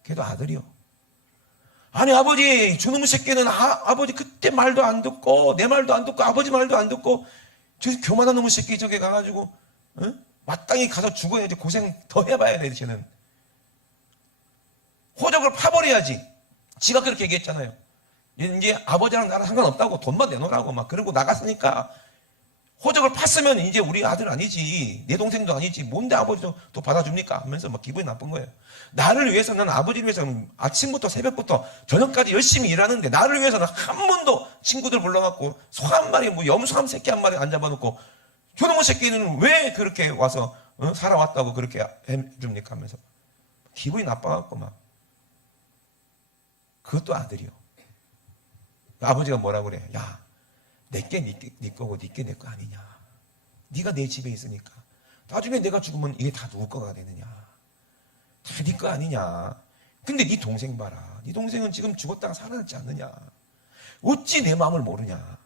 걔도 아들이요. 아니 아버지 저놈 새끼는 아버지 그때 말도 안 듣고 내 말도 안 듣고 아버지 말도 안 듣고 저 교만한 놈의 새끼 저기 가가지고 마땅히 가서 죽어야지. 고생 더 해봐야 돼. 쟤는 호적을 파버려야지. 지가 그렇게 얘기했잖아요. 이제 아버지랑 나랑 상관없다고 돈만 내놓으라고 막 그러고 나갔으니까 호적을 팠으면 이제 우리 아들 아니지 내 동생도 아니지 뭔데 아버지도 또 받아줍니까 하면서 막 기분이 나쁜 거예요. 나를 위해서는 아버지를 위해서는 아침부터 새벽부터 저녁까지 열심히 일하는데 나를 위해서는 한 번도 친구들 불러갖고 소 한 마리 뭐 염소 한 새끼 한 마리 안 잡아놓고 저놈의 새끼는 왜 그렇게 와서 살아왔다고 그렇게 해줍니까 하면서 기분이 나빠갖고 막 그것도 아들이요. 아버지가 뭐라고 그래? 야 내게 네 거고 네게 내 거 아니냐. 네가 내 집에 있으니까 나중에 내가 죽으면 이게 다 누구 거가 되느냐. 다 네 거 아니냐. 근데 네 동생 봐라. 네 동생은 지금 죽었다가 살아났지 않느냐. 어찌 내 마음을 모르냐.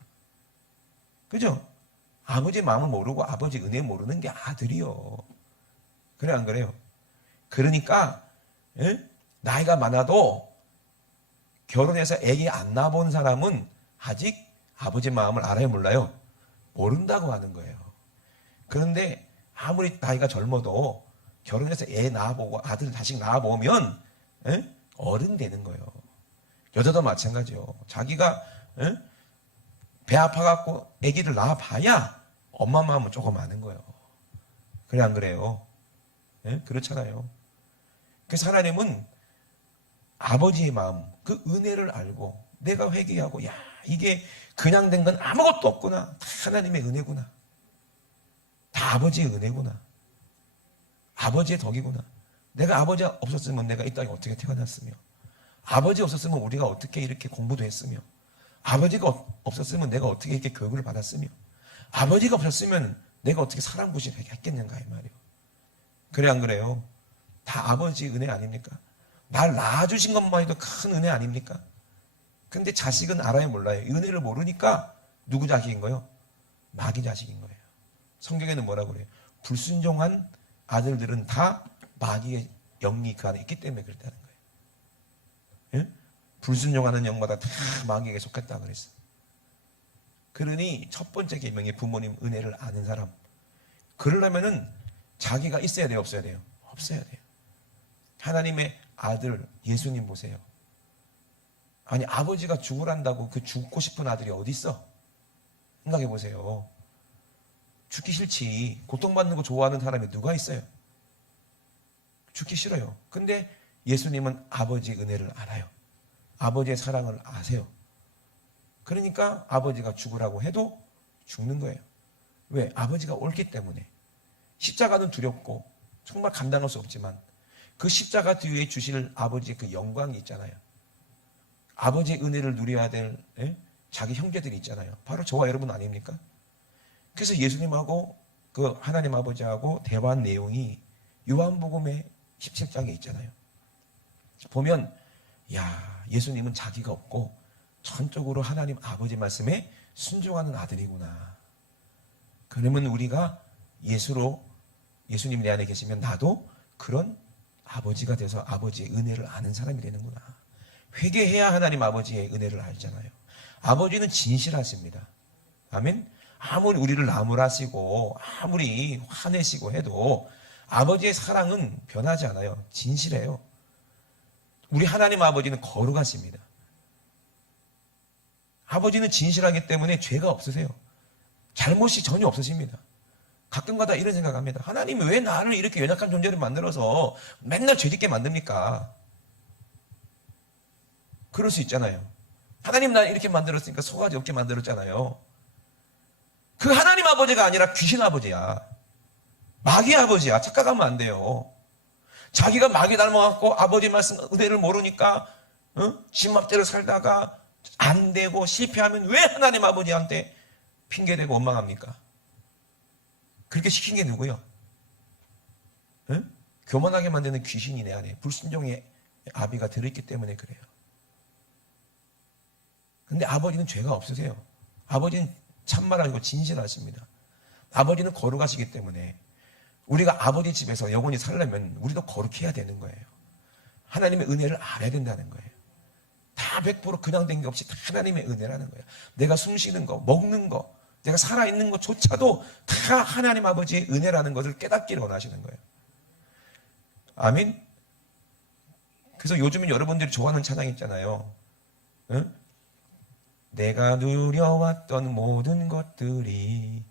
그죠? 아버지 마음을 모르고 아버지 은혜 모르는 게 아들이요. 그래 안 그래요? 그러니까 나이가 많아도 결혼해서 애기 안 낳아본 사람은 아직 아버지 마음을 알아요 몰라요? 모른다고 하는 거예요. 그런데 아무리 나이가 젊어도 결혼해서 애 낳아보고 아들 자식 낳아보면 어른 되는 거예요. 여자도 마찬가지요. 자기가 배 아파갖고 애기를 낳아봐야 엄마 마음은 조금 아는 거예요. 그래 안 그래요? 그렇잖아요. 그래서 하나님은 아버지의 마음, 그 은혜를 알고 내가 회개하고 야 이게 그냥 된 건 아무것도 없구나. 다 하나님의 은혜구나. 다 아버지의 은혜구나. 아버지의 덕이구나. 내가 아버지가 없었으면 내가 이 땅에 어떻게 태어났으며 아버지 없었으면 우리가 어떻게 이렇게 공부도 했으며 아버지가 없었으면 내가 어떻게 이렇게 교육을 받았으며 아버지가 없었으면 내가 어떻게 사람 구실을 했겠는가 이 말이에요. 그래 안 그래요? 다 아버지의 은혜 아닙니까? 날 낳아주신 것만 해도 큰 은혜 아닙니까? 근데 자식은 알아요 몰라요? 은혜를 모르니까 누구 자식인 거예요? 마귀 자식인 거예요. 성경에는 뭐라고 그래요? 불순종한 아들들은 다 마귀의 영이 그 안에 있기 때문에 그랬다는 거예요. 예? 불순종하는 영마다 다 마귀에게 속했다 그랬어. 그러니 첫 번째 계명이 부모님 은혜를 아는 사람. 그러려면은 자기가 있어야 돼요, 없어야 돼요? 없어야 돼요. 하나님의 아들 예수님 보세요. 아니 아버지가 죽으란다고 그 죽고 싶은 아들이 어디 있어? 생각해 보세요. 죽기 싫지. 고통받는 거 좋아하는 사람이 누가 있어요? 죽기 싫어요. 근데 예수님은 아버지의 은혜를 알아요. 아버지의 사랑을 아세요. 그러니까 아버지가 죽으라고 해도 죽는 거예요. 왜? 아버지가 옳기 때문에. 십자가는 두렵고 정말 감당할 수 없지만 그 십자가 뒤에 주실 아버지의 그 영광이 있잖아요. 아버지의 은혜를 누려야 될 자기 형제들이 있잖아요. 바로 저와 여러분 아닙니까? 그래서 예수님하고 그 하나님 아버지하고 대화한 내용이 요한복음의 17장에 있잖아요. 보면 야, 예수님은 자기가 없고 전적으로 하나님 아버지 말씀에 순종하는 아들이구나. 그러면 우리가 예수님 내 안에 계시면 나도 그런 아버지가 돼서 아버지의 은혜를 아는 사람이 되는구나. 회개해야 하나님 아버지의 은혜를 알잖아요. 아버지는 진실하십니다. 아멘. 아무리 우리를 나무라시고 아무리 화내시고 해도 아버지의 사랑은 변하지 않아요. 진실해요. 우리 하나님 아버지는 거룩하십니다. 아버지는 진실하기 때문에 죄가 없으세요. 잘못이 전혀 없으십니다. 가끔가다 이런 생각합니다. 하나님이 왜 나를 이렇게 연약한 존재를 만들어서 맨날 죄짓게 만듭니까? 그럴 수 있잖아요. 하나님 날 이렇게 만들었으니까 속아지 없게 만들었잖아요. 그 하나님 아버지가 아니라 귀신 아버지야. 마귀 아버지야. 착각하면 안 돼요. 자기가 마귀 닮아갖고 아버지 말씀 은혜를 모르니까 지 맘대로 살다가 안 되고 실패하면 왜 하나님 아버지한테 핑계대고 원망합니까? 그렇게 시킨 게 누구요? 교만하게 만드는 귀신이 내 안에 불순종의 아비가 들어있기 때문에 그래요. 근데 아버지는 죄가 없으세요. 아버지는 참말하고 진실하십니다. 아버지는 거룩하시기 때문에 우리가 아버지 집에서 영원히 살려면 우리도 거룩해야 되는 거예요. 하나님의 은혜를 알아야 된다는 거예요. 다 100% 그냥 된 게 없이 다 하나님의 은혜라는 거예요. 내가 숨 쉬는 거, 먹는 거, 내가 살아있는 것조차도 다 하나님 아버지의 은혜라는 것을 깨닫기를 원하시는 거예요. 아멘? 그래서 요즘은 여러분들이 좋아하는 찬양 있잖아요. 응? 내가 누려왔던 모든 것들이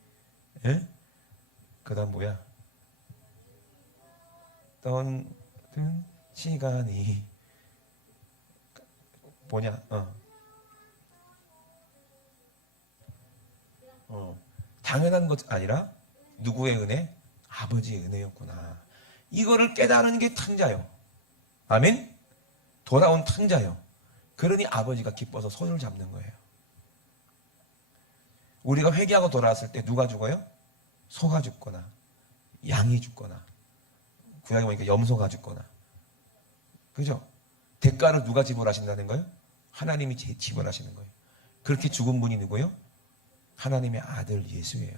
그 다음 뭐야? 떠든 시간이 뭐냐? 당연한 것 아니라 누구의 은혜? 아버지의 은혜였구나. 이거를 깨달은 게 탕자요. 아멘? 돌아온 탕자요. 그러니 아버지가 기뻐서 손을 잡는 거예요. 우리가 회개하고 돌아왔을 때 누가 죽어요? 소가 죽거나 양이 죽거나 구약에 보니까 염소가 죽거나, 그죠? 대가를 누가 지불하신다는 거예요? 하나님이 지불하시는 거예요. 그렇게 죽은 분이 누구예요? 하나님의 아들 예수예요.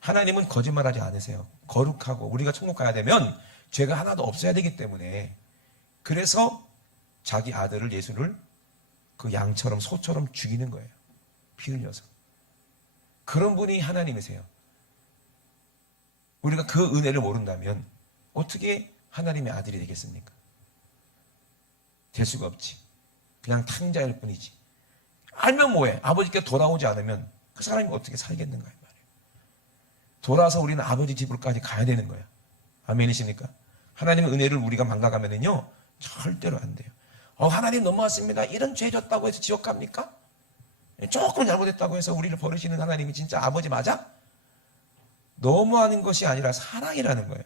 하나님은 거짓말하지 않으세요. 거룩하고 우리가 천국 가야 되면 죄가 하나도 없어야 되기 때문에, 그래서 자기 아들을 예수를 그 양처럼 소처럼 죽이는 거예요. 피 흘려서. 그런 분이 하나님이세요. 우리가 그 은혜를 모른다면 어떻게 하나님의 아들이 되겠습니까? 될 수가 없지. 그냥 탕자일 뿐이지. 알면 뭐해? 아버지께 돌아오지 않으면 그 사람이 어떻게 살겠는가 이 말이에요. 돌아와서 우리는 아버지 집으로까지 가야 되는 거야. 아멘이십니까? 하나님의 은혜를 우리가 망각하면은요 절대로 안 돼요. 하나님 넘어왔습니다. 이런 죄 졌다고 해서 지옥 갑니까? 조금 잘못했다고 해서 우리를 버리시는 하나님이 진짜 아버지 맞아? 너무하는 것이 아니라 사랑이라는 거예요.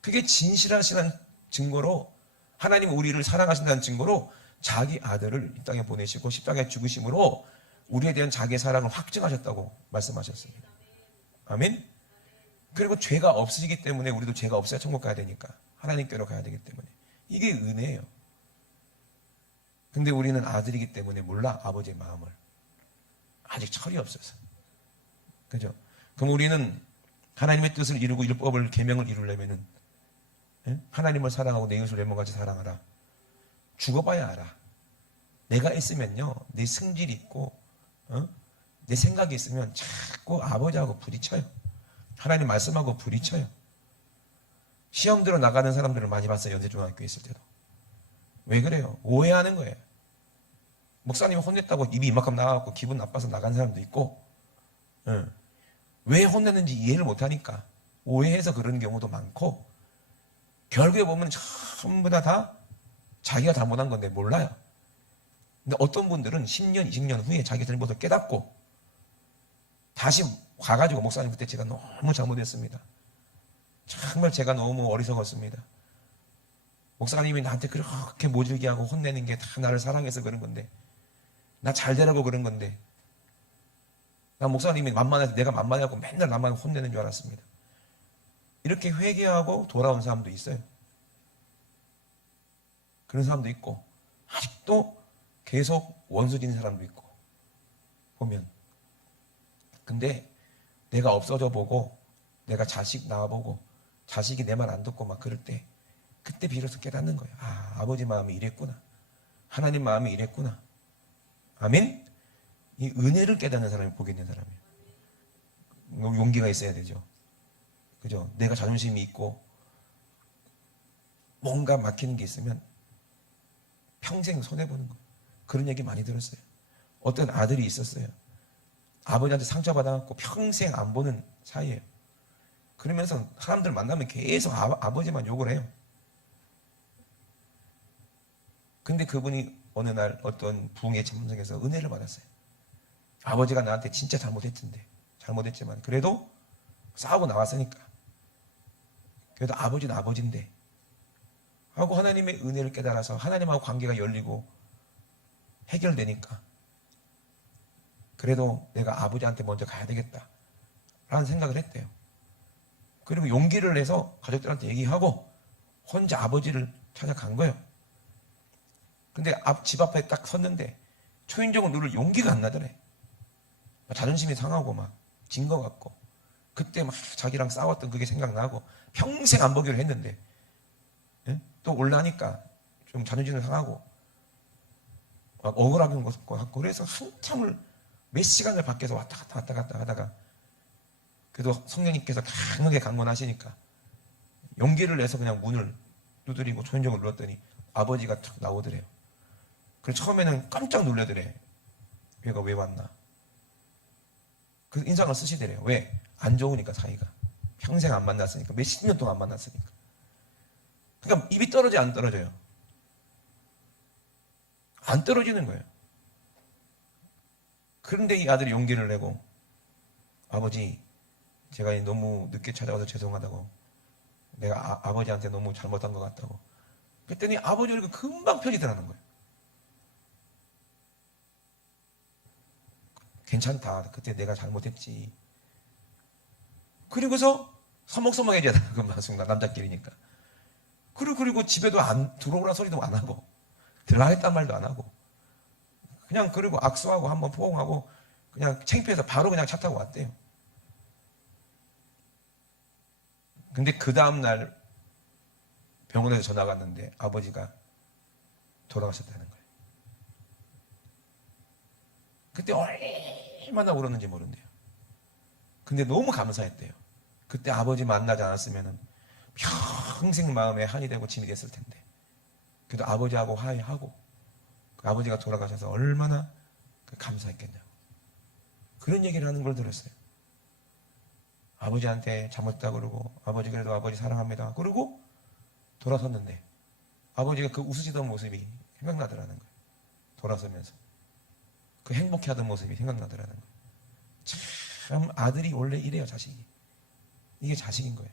그게 진실하시는 증거로, 하나님이 우리를 사랑하신다는 증거로 자기 아들을 이 땅에 보내시고 십자가에 죽으심으로 우리에 대한 자기의 사랑을 확증하셨다고 말씀하셨습니다. 아멘? 그리고 죄가 없으시기 때문에 우리도 죄가 없어야 천국 가야 되니까 하나님께로 가야 되기 때문에 이게 은혜예요. 근데 우리는 아들이기 때문에 몰라 아버지의 마음을. 아직 철이 없어서. 그죠? 그럼 우리는 하나님의 뜻을 이루고 율법을 계명을 이루려면은 하나님을 사랑하고 내 이웃을 내 몸같이 사랑하라. 죽어봐야 알아. 내가 있으면요 내 승질이 있고 내 생각이 있으면 자꾸 아버지하고 부딪혀요. 하나님 말씀하고 부딪혀요. 시험 들어 나가는 사람들을 많이 봤어요. 연세중학교에 있을 때도. 왜 그래요? 오해하는 거예요. 목사님이 혼냈다고 입이 이만큼 나와갖고 기분 나빠서 나간 사람도 있고, 왜 혼냈는지 이해를 못하니까 오해해서 그러는 경우도 많고, 결국에 보면 전부 다 자기가 잘못한 건데 몰라요. 근데 어떤 분들은 10년, 20년 후에 자기 잘못을 깨닫고 다시 가가지고 목사님 그때 제가 너무 잘못했습니다. 정말 제가 너무 어리석었습니다. 목사님이 나한테 그렇게 모질게 하고 혼내는 게 다 나를 사랑해서 그런 건데, 나 잘 되라고 그런 건데, 나 목사님이 만만해서 내가 만만해갖고 맨날 나만 혼내는 줄 알았습니다. 이렇게 회개하고 돌아온 사람도 있어요. 그런 사람도 있고, 아직도 계속 원수진 사람도 있고, 보면. 근데 내가 없어져 보고, 내가 자식 낳아보고, 자식이 내 말 안 듣고 막 그럴 때, 그때 비로소 깨닫는 거예요. 아, 아버지 마음이 이랬구나. 하나님 마음이 이랬구나. 아멘? 이 은혜를 깨닫는 사람이 복이 있는 사람이에요. 용기가 있어야 되죠. 그죠? 내가 자존심이 있고, 뭔가 막히는 게 있으면 평생 손해보는 거예요. 그런 얘기 많이 들었어요. 어떤 아들이 있었어요. 아버지한테 상처받아갖고 평생 안 보는 사이예요. 그러면서 사람들 만나면 계속 아버지만 욕을 해요. 근데 그분이 어느 날 어떤 부흥회 참석해서 은혜를 받았어요. 아버지가 나한테 진짜 잘못했지만 그래도 싸우고 나왔으니까, 그래도 아버지는 아버지인데 하고 하나님의 은혜를 깨달아서 하나님하고 관계가 열리고 해결되니까, 그래도 내가 아버지한테 먼저 가야 되겠다 라는 생각을 했대요. 그리고 용기를 내서 가족들한테 얘기하고 혼자 아버지를 찾아간 거예요. 근데 집 앞에 딱 섰는데 초인종을 누를 용기가 안 나더래. 자존심이 상하고 막 진 것 같고, 그때 막 자기랑 싸웠던 그게 생각나고 평생 안 보기로 했는데, 예? 또 올라니까 좀 자존심이 상하고 막 억울하게 것 같고, 그래서 한참을 몇 시간을 밖에서 왔다 갔다 하다가, 그래도 성령님께서 강하게 강권하시니까 용기를 내서 그냥 문을 두드리고 초인종을 눌렀더니 아버지가 탁 나오더래요. 그래서 처음에는 깜짝 놀라더래. 얘가 왜 왔나? 그 인상을 쓰시더래요. 왜? 안 좋으니까, 사이가. 평생 안 만났으니까. 몇십 년 동안 안 만났으니까. 그러니까 입이 떨어져, 안 떨어져요? 안 떨어지는 거예요. 그런데 이 아들이 용기를 내고, 아버지, 제가 너무 늦게 찾아와서 죄송하다고, 내가 아버지한테 너무 잘못한 것 같다고. 그랬더니 아버지 얼굴이 금방 펴지더라는 거예요. 괜찮다. 그때 내가 잘못했지. 그리고서 서먹서먹해져야 금방 순간, 남자끼리니까. 그리고 집에도 안 들어오라 소리도 안 하고, 들어가겠단 말도 안 하고, 그냥 그리고 악수하고 한번 포옹하고 그냥 창피해서 바로 그냥 차 타고 왔대요. 근데 그 다음날 병원에서 전화가 왔는데 아버지가 돌아가셨다는 거예요. 그때 얼마나 울었는지 모른대요. 근데 너무 감사했대요. 그때 아버지 만나지 않았으면 평생 마음에 한이 되고 짐이 됐을 텐데, 그래도 아버지하고 화해하고 그 아버지가 돌아가셔서 얼마나 감사했겠냐고 그런 얘기를 하는 걸 들었어요. 아버지한테 잘못했다고 그러고, 아버지 그래도 아버지 사랑합니다 그러고 돌아섰는데 아버지가 그 웃으시던 모습이 생각나더라는 거예요. 돌아서면서 그 행복해하던 모습이 생각나더라는 거예요. 참 아들이 원래 이래요. 자식이. 이게 자식인 거예요.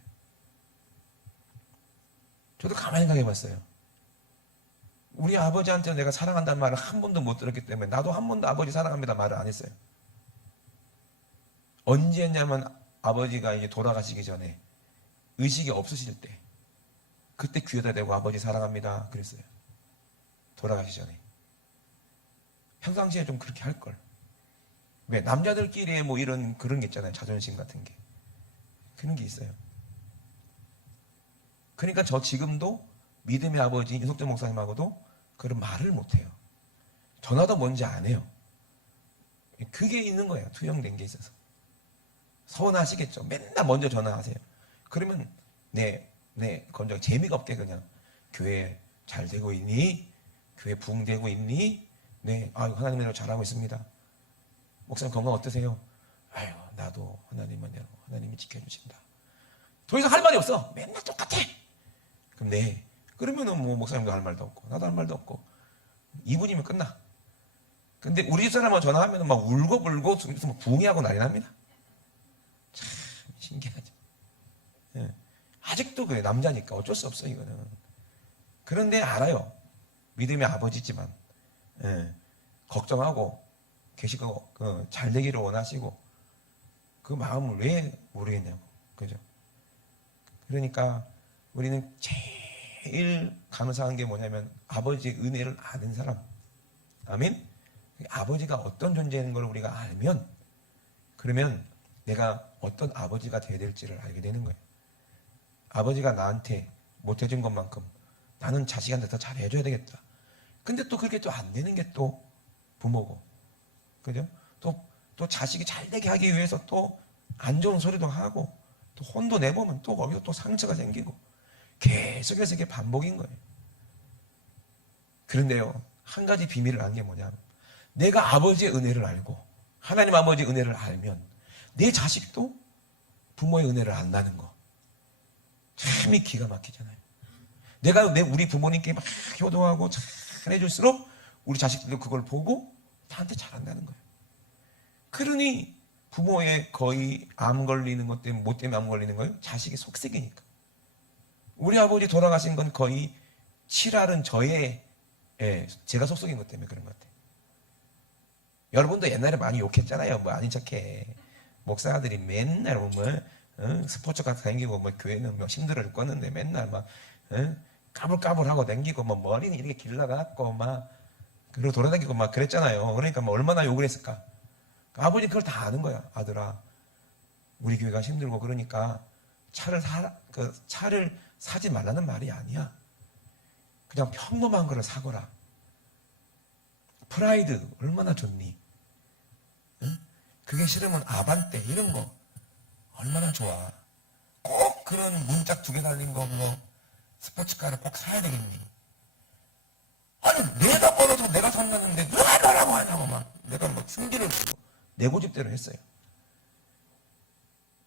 저도 가만히 생각해봤어요. 우리 아버지한테 내가 사랑한다는 말을 한 번도 못 들었기 때문에 나도 한 번도 아버지 사랑합니다 말을 안 했어요. 언제 했냐면 아버지가 이제 돌아가시기 전에 의식이 없으실 때, 그때 귀에다 대고 아버지 사랑합니다 그랬어요. 돌아가시기 전에. 평상시에 좀 그렇게 할걸. 왜? 남자들끼리의 뭐 이런 그런 게 있잖아요. 자존심 같은 게. 그런 게 있어요. 그러니까 저 지금도 믿음의 아버지 윤석재 목사님하고도 그런 말을 못해요. 전화도 뭔지 안 해요. 그게 있는 거예요. 투영된 게 있어서. 서운하시겠죠. 맨날 먼저 전화하세요. 그러면 건져 재미가 없게 그냥 교회 잘 되고 있니? 교회 부흥되고 있니? 네, 하나님으로 잘하고 있습니다. 목사님 건강 어떠세요? 아유, 나도 하나님이 지켜주신다. 더 이상 할 말이 없어. 맨날 똑같아. 그럼 그러면은 뭐 목사님도 할 말도 없고 나도 할 말도 없고 2분이면 끝나. 근데 우리 집사람하고 전화하면 막 울고 불고 막 부흥회하고 난리 납니다. 참 신기하죠. 예. 아직도 그래. 남자니까 어쩔 수 없어 이거는. 그런데 알아요. 믿음의 아버지지만 걱정하고 계시고 잘 되기를 원하시고 그 마음을 왜 모르겠냐고. 그죠? 그러니까 우리는 제일 감사한 게 뭐냐면 아버지의 은혜를 아는 사람. 아멘? 아버지가 어떤 존재인 걸 우리가 알면 그러면 내가 어떤 아버지가 되어야 될지를 알게 되는 거예요. 아버지가 나한테 못해준 것만큼 나는 자식한테 더 잘해줘야 되겠다. 근데 또 그렇게 또 안 되는 게 또 부모고. 그죠? 또 자식이 잘 되게 하기 위해서 또 안 좋은 소리도 하고 또 혼도 내보면 또 거기서 또 상처가 생기고 계속해서 이게 반복인 거예요. 그런데요, 한 가지 비밀을 아는 게 뭐냐면 내가 아버지의 은혜를 알고 하나님 아버지의 은혜를 알면 내 자식도 부모의 은혜를 안다는 거 참이 기가 막히잖아요. 내가 우리 부모님께 막 효도하고 잘해줄수록 우리 자식들도 그걸 보고 나한테 잘한다는 거예요. 그러니 부모의 거의 암 걸리는 것 때문에 뭐 때문에 암 걸리는 거예요? 자식의 속색이니까. 우리 아버지 돌아가신 건 거의 7알은 제가 속속인 것 때문에 그런 것 같아요. 여러분도 옛날에 많이 욕했잖아요. 뭐 아닌 척해. 목사들이 맨날 보면 스포츠카 다니고 뭐 교회는 뭐 힘들어 죽겠는데 맨날 막 까불까불하고 다니고 뭐 머리는 이렇게 길러갖고 막 그리고 돌아다니고 막 그랬잖아요. 그러니까 뭐 얼마나 욕을 했을까. 아버지 그걸 다 아는 거야. 아들아, 우리 교회가 힘들고 그러니까 차를 사지 말라는 말이 아니야. 그냥 평범한 거를 사거라. 프라이드 얼마나 좋니? 응? 그게 싫으면 아반떼 이런 거 얼마나 좋아. 꼭 그런 문짝 2개 달린 거 뭐 스포츠카를 꼭 사야 되겠니? 아니 내가 벌어서 내가 산다는데 누가 너라고 하냐고 막 내가 막 승질을 주고 내 고집대로 했어요.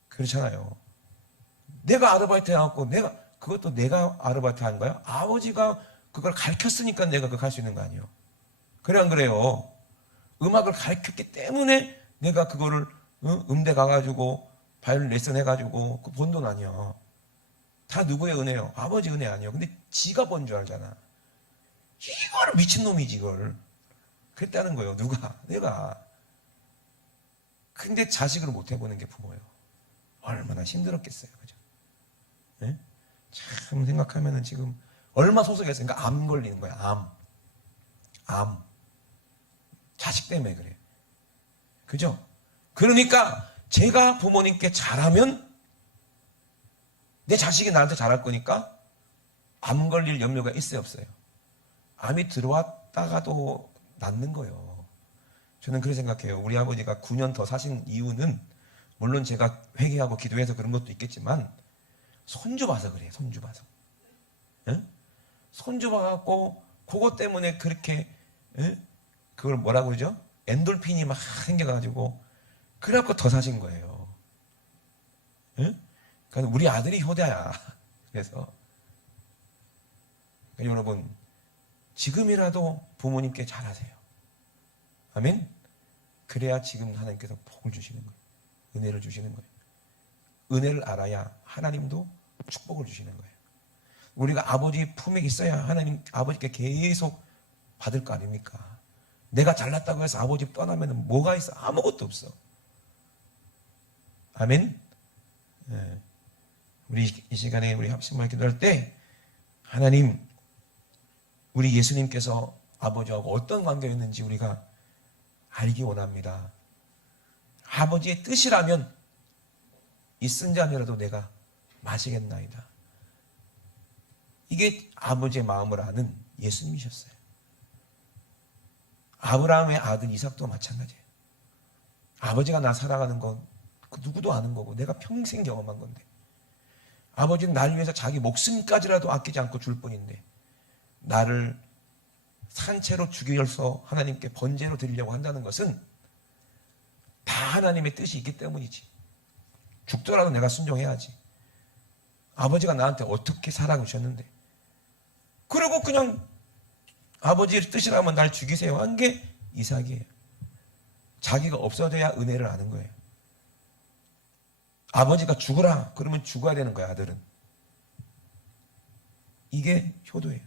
그렇잖아요. 내가 아르바이트 해갖고 그것도 내가 아르바이트 한 거야? 아버지가 그걸 가르쳤으니까 내가 그걸 할 수 있는 거 아니에요. 그래 안 그래요? 음악을 가르쳤기 때문에 내가 그거를 음대 가가지고 바이올린 레슨 해가지고 그 번 돈 아니야. 다 누구의 은혜요? 아버지 은혜 아니에요. 근데 지가 번 줄 알잖아. 이거를 미친놈이지 이걸. 그랬다는 거예요. 누가? 내가. 근데 자식을 못 해보는 게 부모예요. 얼마나 힘들었겠어요. 그죠? 네? 참 생각하면은 지금 얼마 소속했어요. 그러니까 암 걸리는 거야. 암. 자식 때문에 그래요. 그죠? 그러니까 제가 부모님께 잘하면 내 자식이 나한테 잘할 거니까 암 걸릴 염려가 있어요, 없어요? 암이 들어왔다가도 낫는 거예요. 저는 그렇게 생각해요. 우리 아버지가 9년 더 사신 이유는 물론 제가 회개하고 기도해서 그런 것도 있겠지만 손주 봐서 그래요. 손주 봐서. 응? 손주 봐갖고 그것 때문에 그렇게 그걸 뭐라고 그러죠? 엔돌핀이 막 생겨가지고 그래갖고 더 사신 거예요. 응? 그러니까 우리 아들이 효자야. 그래서 그러니까 여러분 지금이라도 부모님께 잘하세요. 아멘? 그래야 지금 하나님께서 복을 주시는 거예요. 은혜를 주시는 거예요. 은혜를 알아야 하나님도 축복을 주시는 거예요. 우리가 아버지 품에 있어야 하나님 아버지께 계속 받을 거 아닙니까? 내가 잘났다고 해서 아버지 떠나면 뭐가 있어? 아무것도 없어. 아멘? 네. 우리 이 시간에 우리 합심을 기도할 때 하나님 우리 예수님께서 아버지하고 어떤 관계였는지 우리가 알기 원합니다. 아버지의 뜻이라면 이 쓴 잔이라도 내가 마시겠나이다. 이게 아버지의 마음을 아는 예수님이셨어요. 아브라함의 아들 이삭도 마찬가지예요. 아버지가 나 사랑하는 건 그 누구도 아는 거고 내가 평생 경험한 건데 아버지는 나를 위해서 자기 목숨까지라도 아끼지 않고 줄 뿐인데 나를 산채로 죽여서 하나님께 번제로 드리려고 한다는 것은 다 하나님의 뜻이 있기 때문이지. 죽더라도 내가 순종해야지. 아버지가 나한테 어떻게 사랑을 주셨는데 그리고 그냥 아버지의 뜻이라면 날 죽이세요 한 게 이삭이에요. 자기가 없어져야 은혜를 아는 거예요. 아버지가 죽으라 그러면 죽어야 되는 거야 아들은. 이게 효도예요.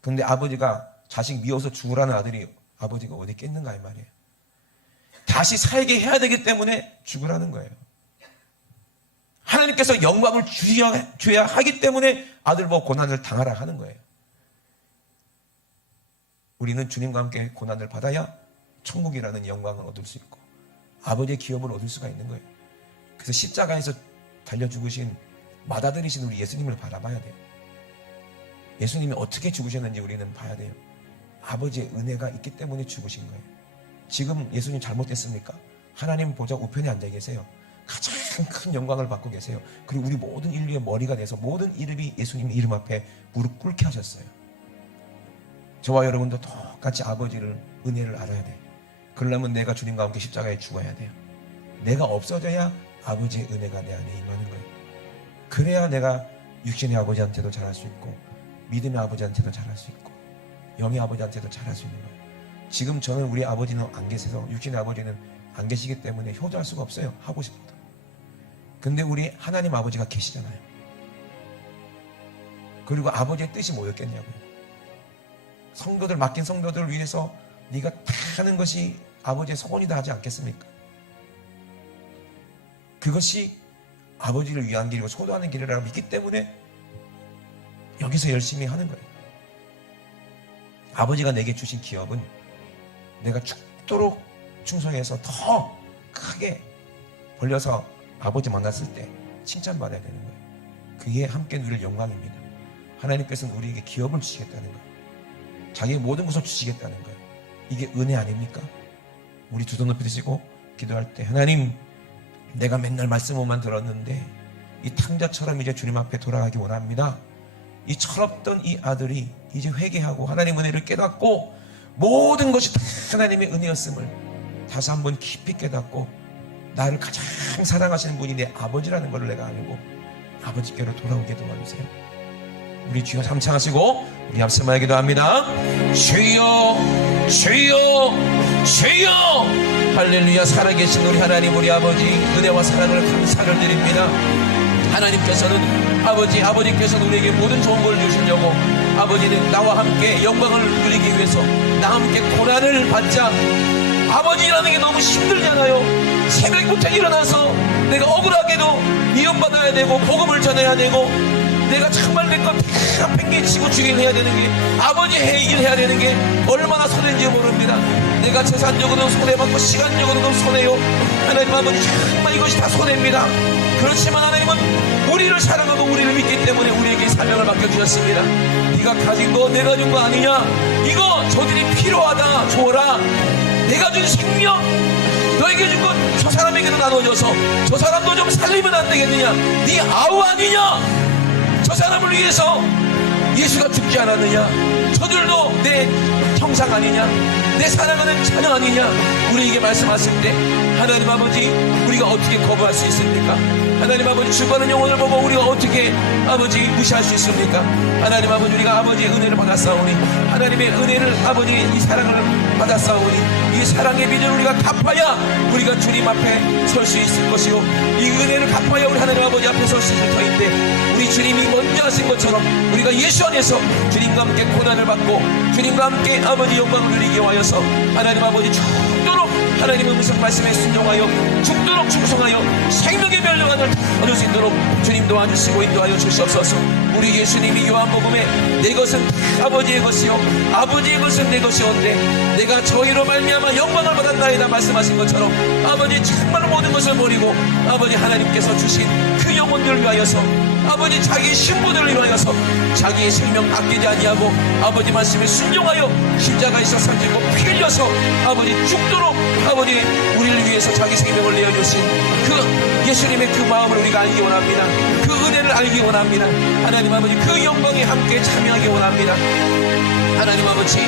그런데 아버지가 자식 미워서 죽으라는 아들이 아버지가 어디 있겠는가 이 말이에요. 다시 살게 해야 되기 때문에 죽으라는 거예요. 하나님께서 영광을 주셔야 하기 때문에 아들 보고 고난을 당하라 하는 거예요. 우리는 주님과 함께 고난을 받아야 천국이라는 영광을 얻을 수 있고 아버지의 기업을 얻을 수가 있는 거예요. 그래서 십자가에서 달려 죽으신 맏아들이신 우리 예수님을 바라봐야 돼요. 예수님이 어떻게 죽으셨는지 우리는 봐야 돼요. 아버지의 은혜가 있기 때문에 죽으신 거예요. 지금 예수님 잘못됐습니까? 하나님 보좌 우편에 앉아 계세요. 가장 큰 영광을 받고 계세요. 그리고 우리 모든 인류의 머리가 돼서 모든 이름이 예수님 이름 앞에 무릎 꿇게 하셨어요. 저와 여러분도 똑같이 아버지를 은혜를 알아야 돼요. 그러려면 내가 주님과 함께 십자가에 죽어야 돼요. 내가 없어져야 아버지의 은혜가 내 안에 임하는 거예요. 그래야 내가 육신의 아버지한테도 잘할 수 있고 믿음의 아버지한테도 잘할 수 있고 영의 아버지한테도 잘할 수 있는 거예요. 지금 저는 우리 아버지는 안 계셔서 육신의 아버지는 안 계시기 때문에 효도할 수가 없어요. 하고 싶어도. 근데 우리 하나님 아버지가 계시잖아요. 그리고 아버지의 뜻이 뭐였겠냐고요. 성도들, 맡긴 성도들을 위해서 네가 다 하는 것이 아버지의 소원이다 하지 않겠습니까? 그것이 아버지를 위한 길이고 소도하는 길이라고 믿기 때문에 여기서 열심히 하는 거예요. 아버지가 내게 주신 기업은 내가 죽도록 충성해서 더 크게 벌려서 아버지 만났을 때 칭찬받아야 되는 거예요. 그게 함께 누릴 영광입니다. 하나님께서는 우리에게 기업을 주시겠다는 거예요. 자기의 모든 것을 주시겠다는 거예요. 이게 은혜 아닙니까? 우리 두 손 높이 드시고 기도할 때 하나님, 내가 맨날 말씀만 들었는데 이 탕자처럼 이제 주님 앞에 돌아가기 원합니다. 이 철없던 이 아들이 이제 회개하고 하나님 은혜를 깨닫고 모든 것이 다 하나님의 은혜였음을 다시 한번 깊이 깨닫고 나를 가장 사랑하시는 분이 내 아버지라는 것을 내가 알고 아버지께로 돌아오게 도와주세요. 우리 주여 삼창하시고 우리 합심하여 기도합니다. 주여 주여 주여 할렐루야. 살아계신 우리 하나님, 우리 아버지 은혜와 사랑을 감사를 드립니다. 하나님께서는 아버지께서는 우리에게 모든 좋은 걸 주시려고 아버지는 나와 함께 영광을 누리기 위해서 나와 함께 고난을 받자. 아버지라는 게 너무 힘들잖아요. 새벽부터 일어나서 내가 억울하게도 미움받아야 되고 복음을 전해야 되고 내가 정말 내 것 다 팽개치고 주기를 해야 되는 게 아버지의 일을 해야 되는 게 얼마나 손해인지 모릅니다. 내가 재산적으로도 손해받고 시간적으로도 손해요. 하나님 아버지 정말 이것이 다 손해입니다. 그렇지만 하나님은 우리를 사랑하고 우리를 믿기 때문에 우리에게 사명을 맡겨주셨습니다. 네가 가진 거 내가 준 거 아니냐, 이거 저들이 필요하다 줘라. 내가 준 생명 너에게 준 것 저 사람에게도 나눠줘서 저 사람도 좀 살리면 안 되겠느냐. 네 아우 아니냐. 저 사람을 위해서 예수가 죽지 않았느냐. 저들도 내 형상 아니냐, 내 사랑하는 자녀 아니냐. 우리에게 말씀하실 때 하나님 아버지 우리가 어떻게 거부할 수 있습니까? 하나님 아버지 죽어가는 영혼을 보고 우리가 어떻게 아버지 무시할 수 있습니까? 하나님 아버지 우리가 아버지의 은혜를 받았사오니 하나님의 은혜를 아버지 이 사랑을 받았사오니 이 사랑의 빚을 우리가 갚아야 우리가 주님 앞에 설 수 있을 것이요 이 은혜를 갚아야 우리 하나님 아버지 앞에 설 수 있을 터인데 우리 주님이 먼저 하신 것처럼 우리가 예수 안에서 주님과 함께 고난을 받고 주님과 함께 아버지 영광을 누리게 하여서 하나님 아버지 죽도록 하나님의 무슨 말씀에 순종하여 죽도록 충성하여 생명의 멸류관을 얻을 수 있도록 주님 도와주시고 인도하여 주시옵소서. 우리 예수님이 요한복음에 내 것은 아버지의 것이요 아버지의 것은 내 것이온데 내가 저희로 말미암아 영광을 받았나이다 말씀하신 것처럼 아버지 정말 모든 것을 버리고 아버지 하나님께서 주신 그 영혼들을 위하여서 아버지 자기의 신부들을 위하여서 자기의 생명 아끼지 아니하고 아버지 말씀에 순종하여 십자가에서 살지고 피 흘려서 아버지 죽도록 아버지 우리를 위해서 자기 생명을 내어주신 그 예수님의 그 마음을 우리가 알기 원합니다. 그 은혜를 알기 원합니다. 하나님 아버지 그 영광에 함께 참여하기 원합니다. 하나님 아버지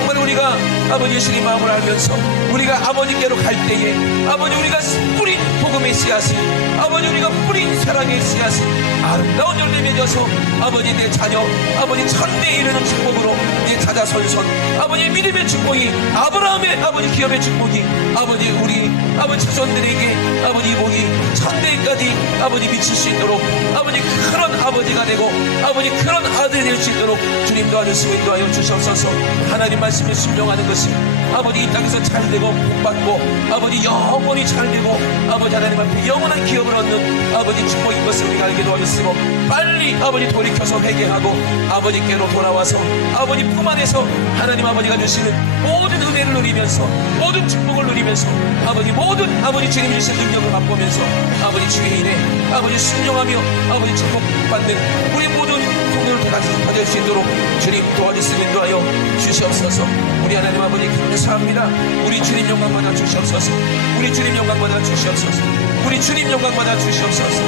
정말 우리가 아버지 예수님 마음을 알면서 우리가 아버지께로 갈 때에 아버지 우리가 뿌린 복음의 씨앗이 아버지 우리가 뿌린 사랑의 씨앗이 아름다운 열매 맺어서 아버지 내 자녀 아버지 천대에 이르는 축복으로 내 자자손손 아버지 믿음의 축복이 아브라함의 아버지 기업의 축복이 아버지 우리 아버지 자손들에게 아버지 복이 천대까지 아버지 미칠 수 있도록 아버지 그런 아버지가 되고 아버지 그런 아들이 될 수 있도록 주님 도와주시고 인도하여 주시옵소서. 하나님 말씀을 순종하는 것이 아버지 이 땅에서 잘되고 복받고 아버지 영원히 잘되고 아버지 하나님 앞에 영원한 기업을 얻는 아버지 축복인 것을 우리가 알게 도와주시고 빨리 아버지 돌이켜서 회개하고 아버지께로 돌아와서 아버지 품 안에서 하나님 아버지가 주시는 모든 은혜를 누리면서 모든 축복을 누리면서 아버지 모든 아버지 주님 주신 능력을 맛보면서 아버지 주의 일에 아버지 순종하며 아버지 축복받는 우리 모든 통로를 다시 받을 수 있도록 주님 도와주시고 인도하여 주시옵소서. 우리 하나님 아버지 감사합니다. 우리 주님 영광 받아 주시옵소서. 우리 주님 영광 받아 주시옵소서. 우리 주님 영광 받아 주시옵소서.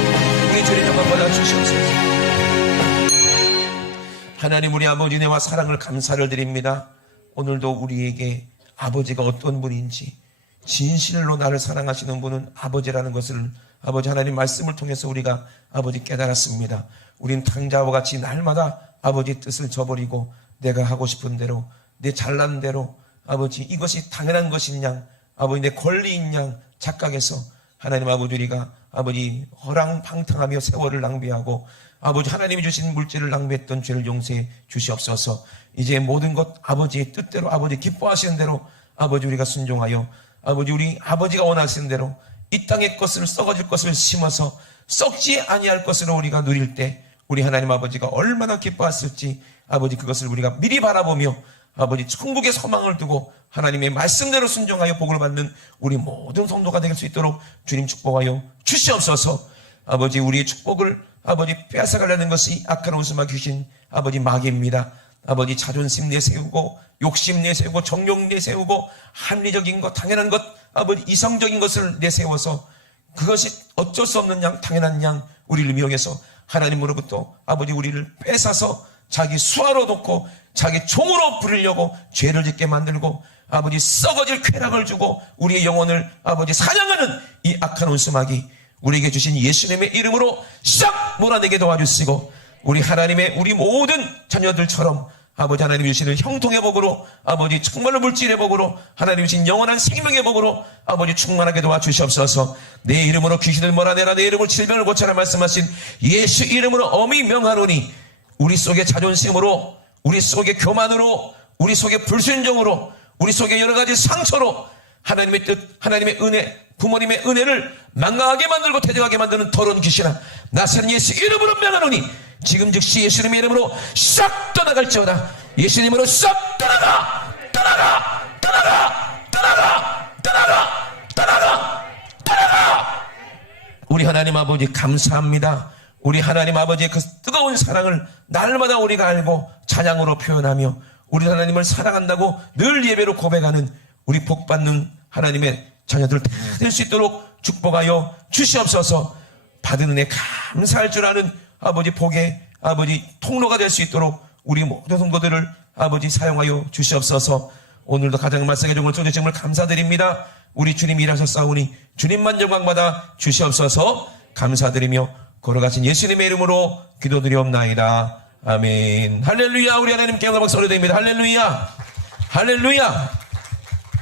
우리 주님 영광 받아 주시옵소서. 하나님 우리 아버지 은혜와 사랑을 감사를 드립니다. 오늘도 우리에게 아버지가 어떤 분인지 진실로 나를 사랑하시는 분은 아버지라는 것을 아버지 하나님 말씀을 통해서 우리가 아버지 깨달았습니다. 우린 탕자와 같이 날마다 아버지 뜻을 저버리고 내가 하고 싶은 대로 내 잘난 대로 아버지 이것이 당연한 것인 양 아버지 내 권리인 양 착각해서 하나님 아버지 우리가 아버지 허랑방탕하며 세월을 낭비하고 아버지 하나님이 주신 물질을 낭비했던 죄를 용서해 주시옵소서. 이제 모든 것 아버지의 뜻대로 아버지 기뻐하시는 대로 아버지 우리가 순종하여 아버지 우리 아버지가 원하시는 대로 이 땅의 것을 썩어질 것을 심어서 썩지 아니할 것으로 우리가 누릴 때 우리 하나님 아버지가 얼마나 기뻐하실지 아버지 그것을 우리가 미리 바라보며 아버지 천국의 소망을 두고 하나님의 말씀대로 순종하여 복을 받는 우리 모든 성도가 될 수 있도록 주님 축복하여 주시옵소서. 아버지 우리의 축복을 아버지 빼앗아가려는 것이 악한 원수마 귀신 아버지 마귀입니다. 아버지 자존심 내세우고 욕심 내세우고 정욕 내세우고 합리적인 것 당연한 것 아버지 이성적인 것을 내세워서 그것이 어쩔 수 없는 양 당연한 양 우리를 미용해서 하나님으로부터 아버지 우리를 뺏어서 자기 수하로 놓고 자기 종으로 부리려고 죄를 짓게 만들고 아버지 썩어질 쾌락을 주고 우리의 영혼을 아버지 사냥하는 이 악한 원수마귀 우리에게 주신 예수님의 이름으로 싹 몰아내게 도와주시고 우리 하나님의 우리 모든 자녀들처럼 아버지 하나님 주시는 형통의 복으로 아버지 정말로 물질의 복으로 하나님 주신 영원한 생명의 복으로 아버지 충만하게 도와주시옵소서. 내 이름으로 귀신을 몰아내라 내 이름으로 질병을 고쳐라 말씀하신 예수 이름으로 엄히 명하노니 우리 속에 자존심으로 우리 속에 교만으로 우리 속에 불순종으로 우리 속에 여러 가지 상처로 하나님의 뜻 하나님의 은혜 부모님의 은혜를 망각하게 만들고 퇴적하게 만드는 더러운 귀신아 나사렛 예수 이름으로 명하노니 지금 즉시 예수님의 이름으로 싹 떠나갈지어다. 예수님으로 싹 떠나가 떠나가 떠나가 떠나가 떠나가 떠나가 떠나가. 우리 하나님 아버지 감사합니다. 우리 하나님 아버지의 그 뜨거운 사랑을 날마다 우리가 알고 찬양으로 표현하며 우리 하나님을 사랑한다고 늘 예배로 고백하는 우리 복받는 하나님의 자녀들 다 될 수 있도록 축복하여 주시옵소서. 받은 은혜 감사할 줄 아는 아버지 복의 아버지 통로가 될 수 있도록 우리 모든 성도들을 아버지 사용하여 주시옵소서. 오늘도 가장 말씀해 주신 주님을 감사드립니다. 우리 주님 일하셨사오니 주님만 영광받아 주시옵소서. 감사드리며 걸어가신 예수님의 이름으로 기도드리옵나이다. 아멘. 할렐루야. 우리 하나님께 영광 박수 올려드립니다. 할렐루야. 할렐루야.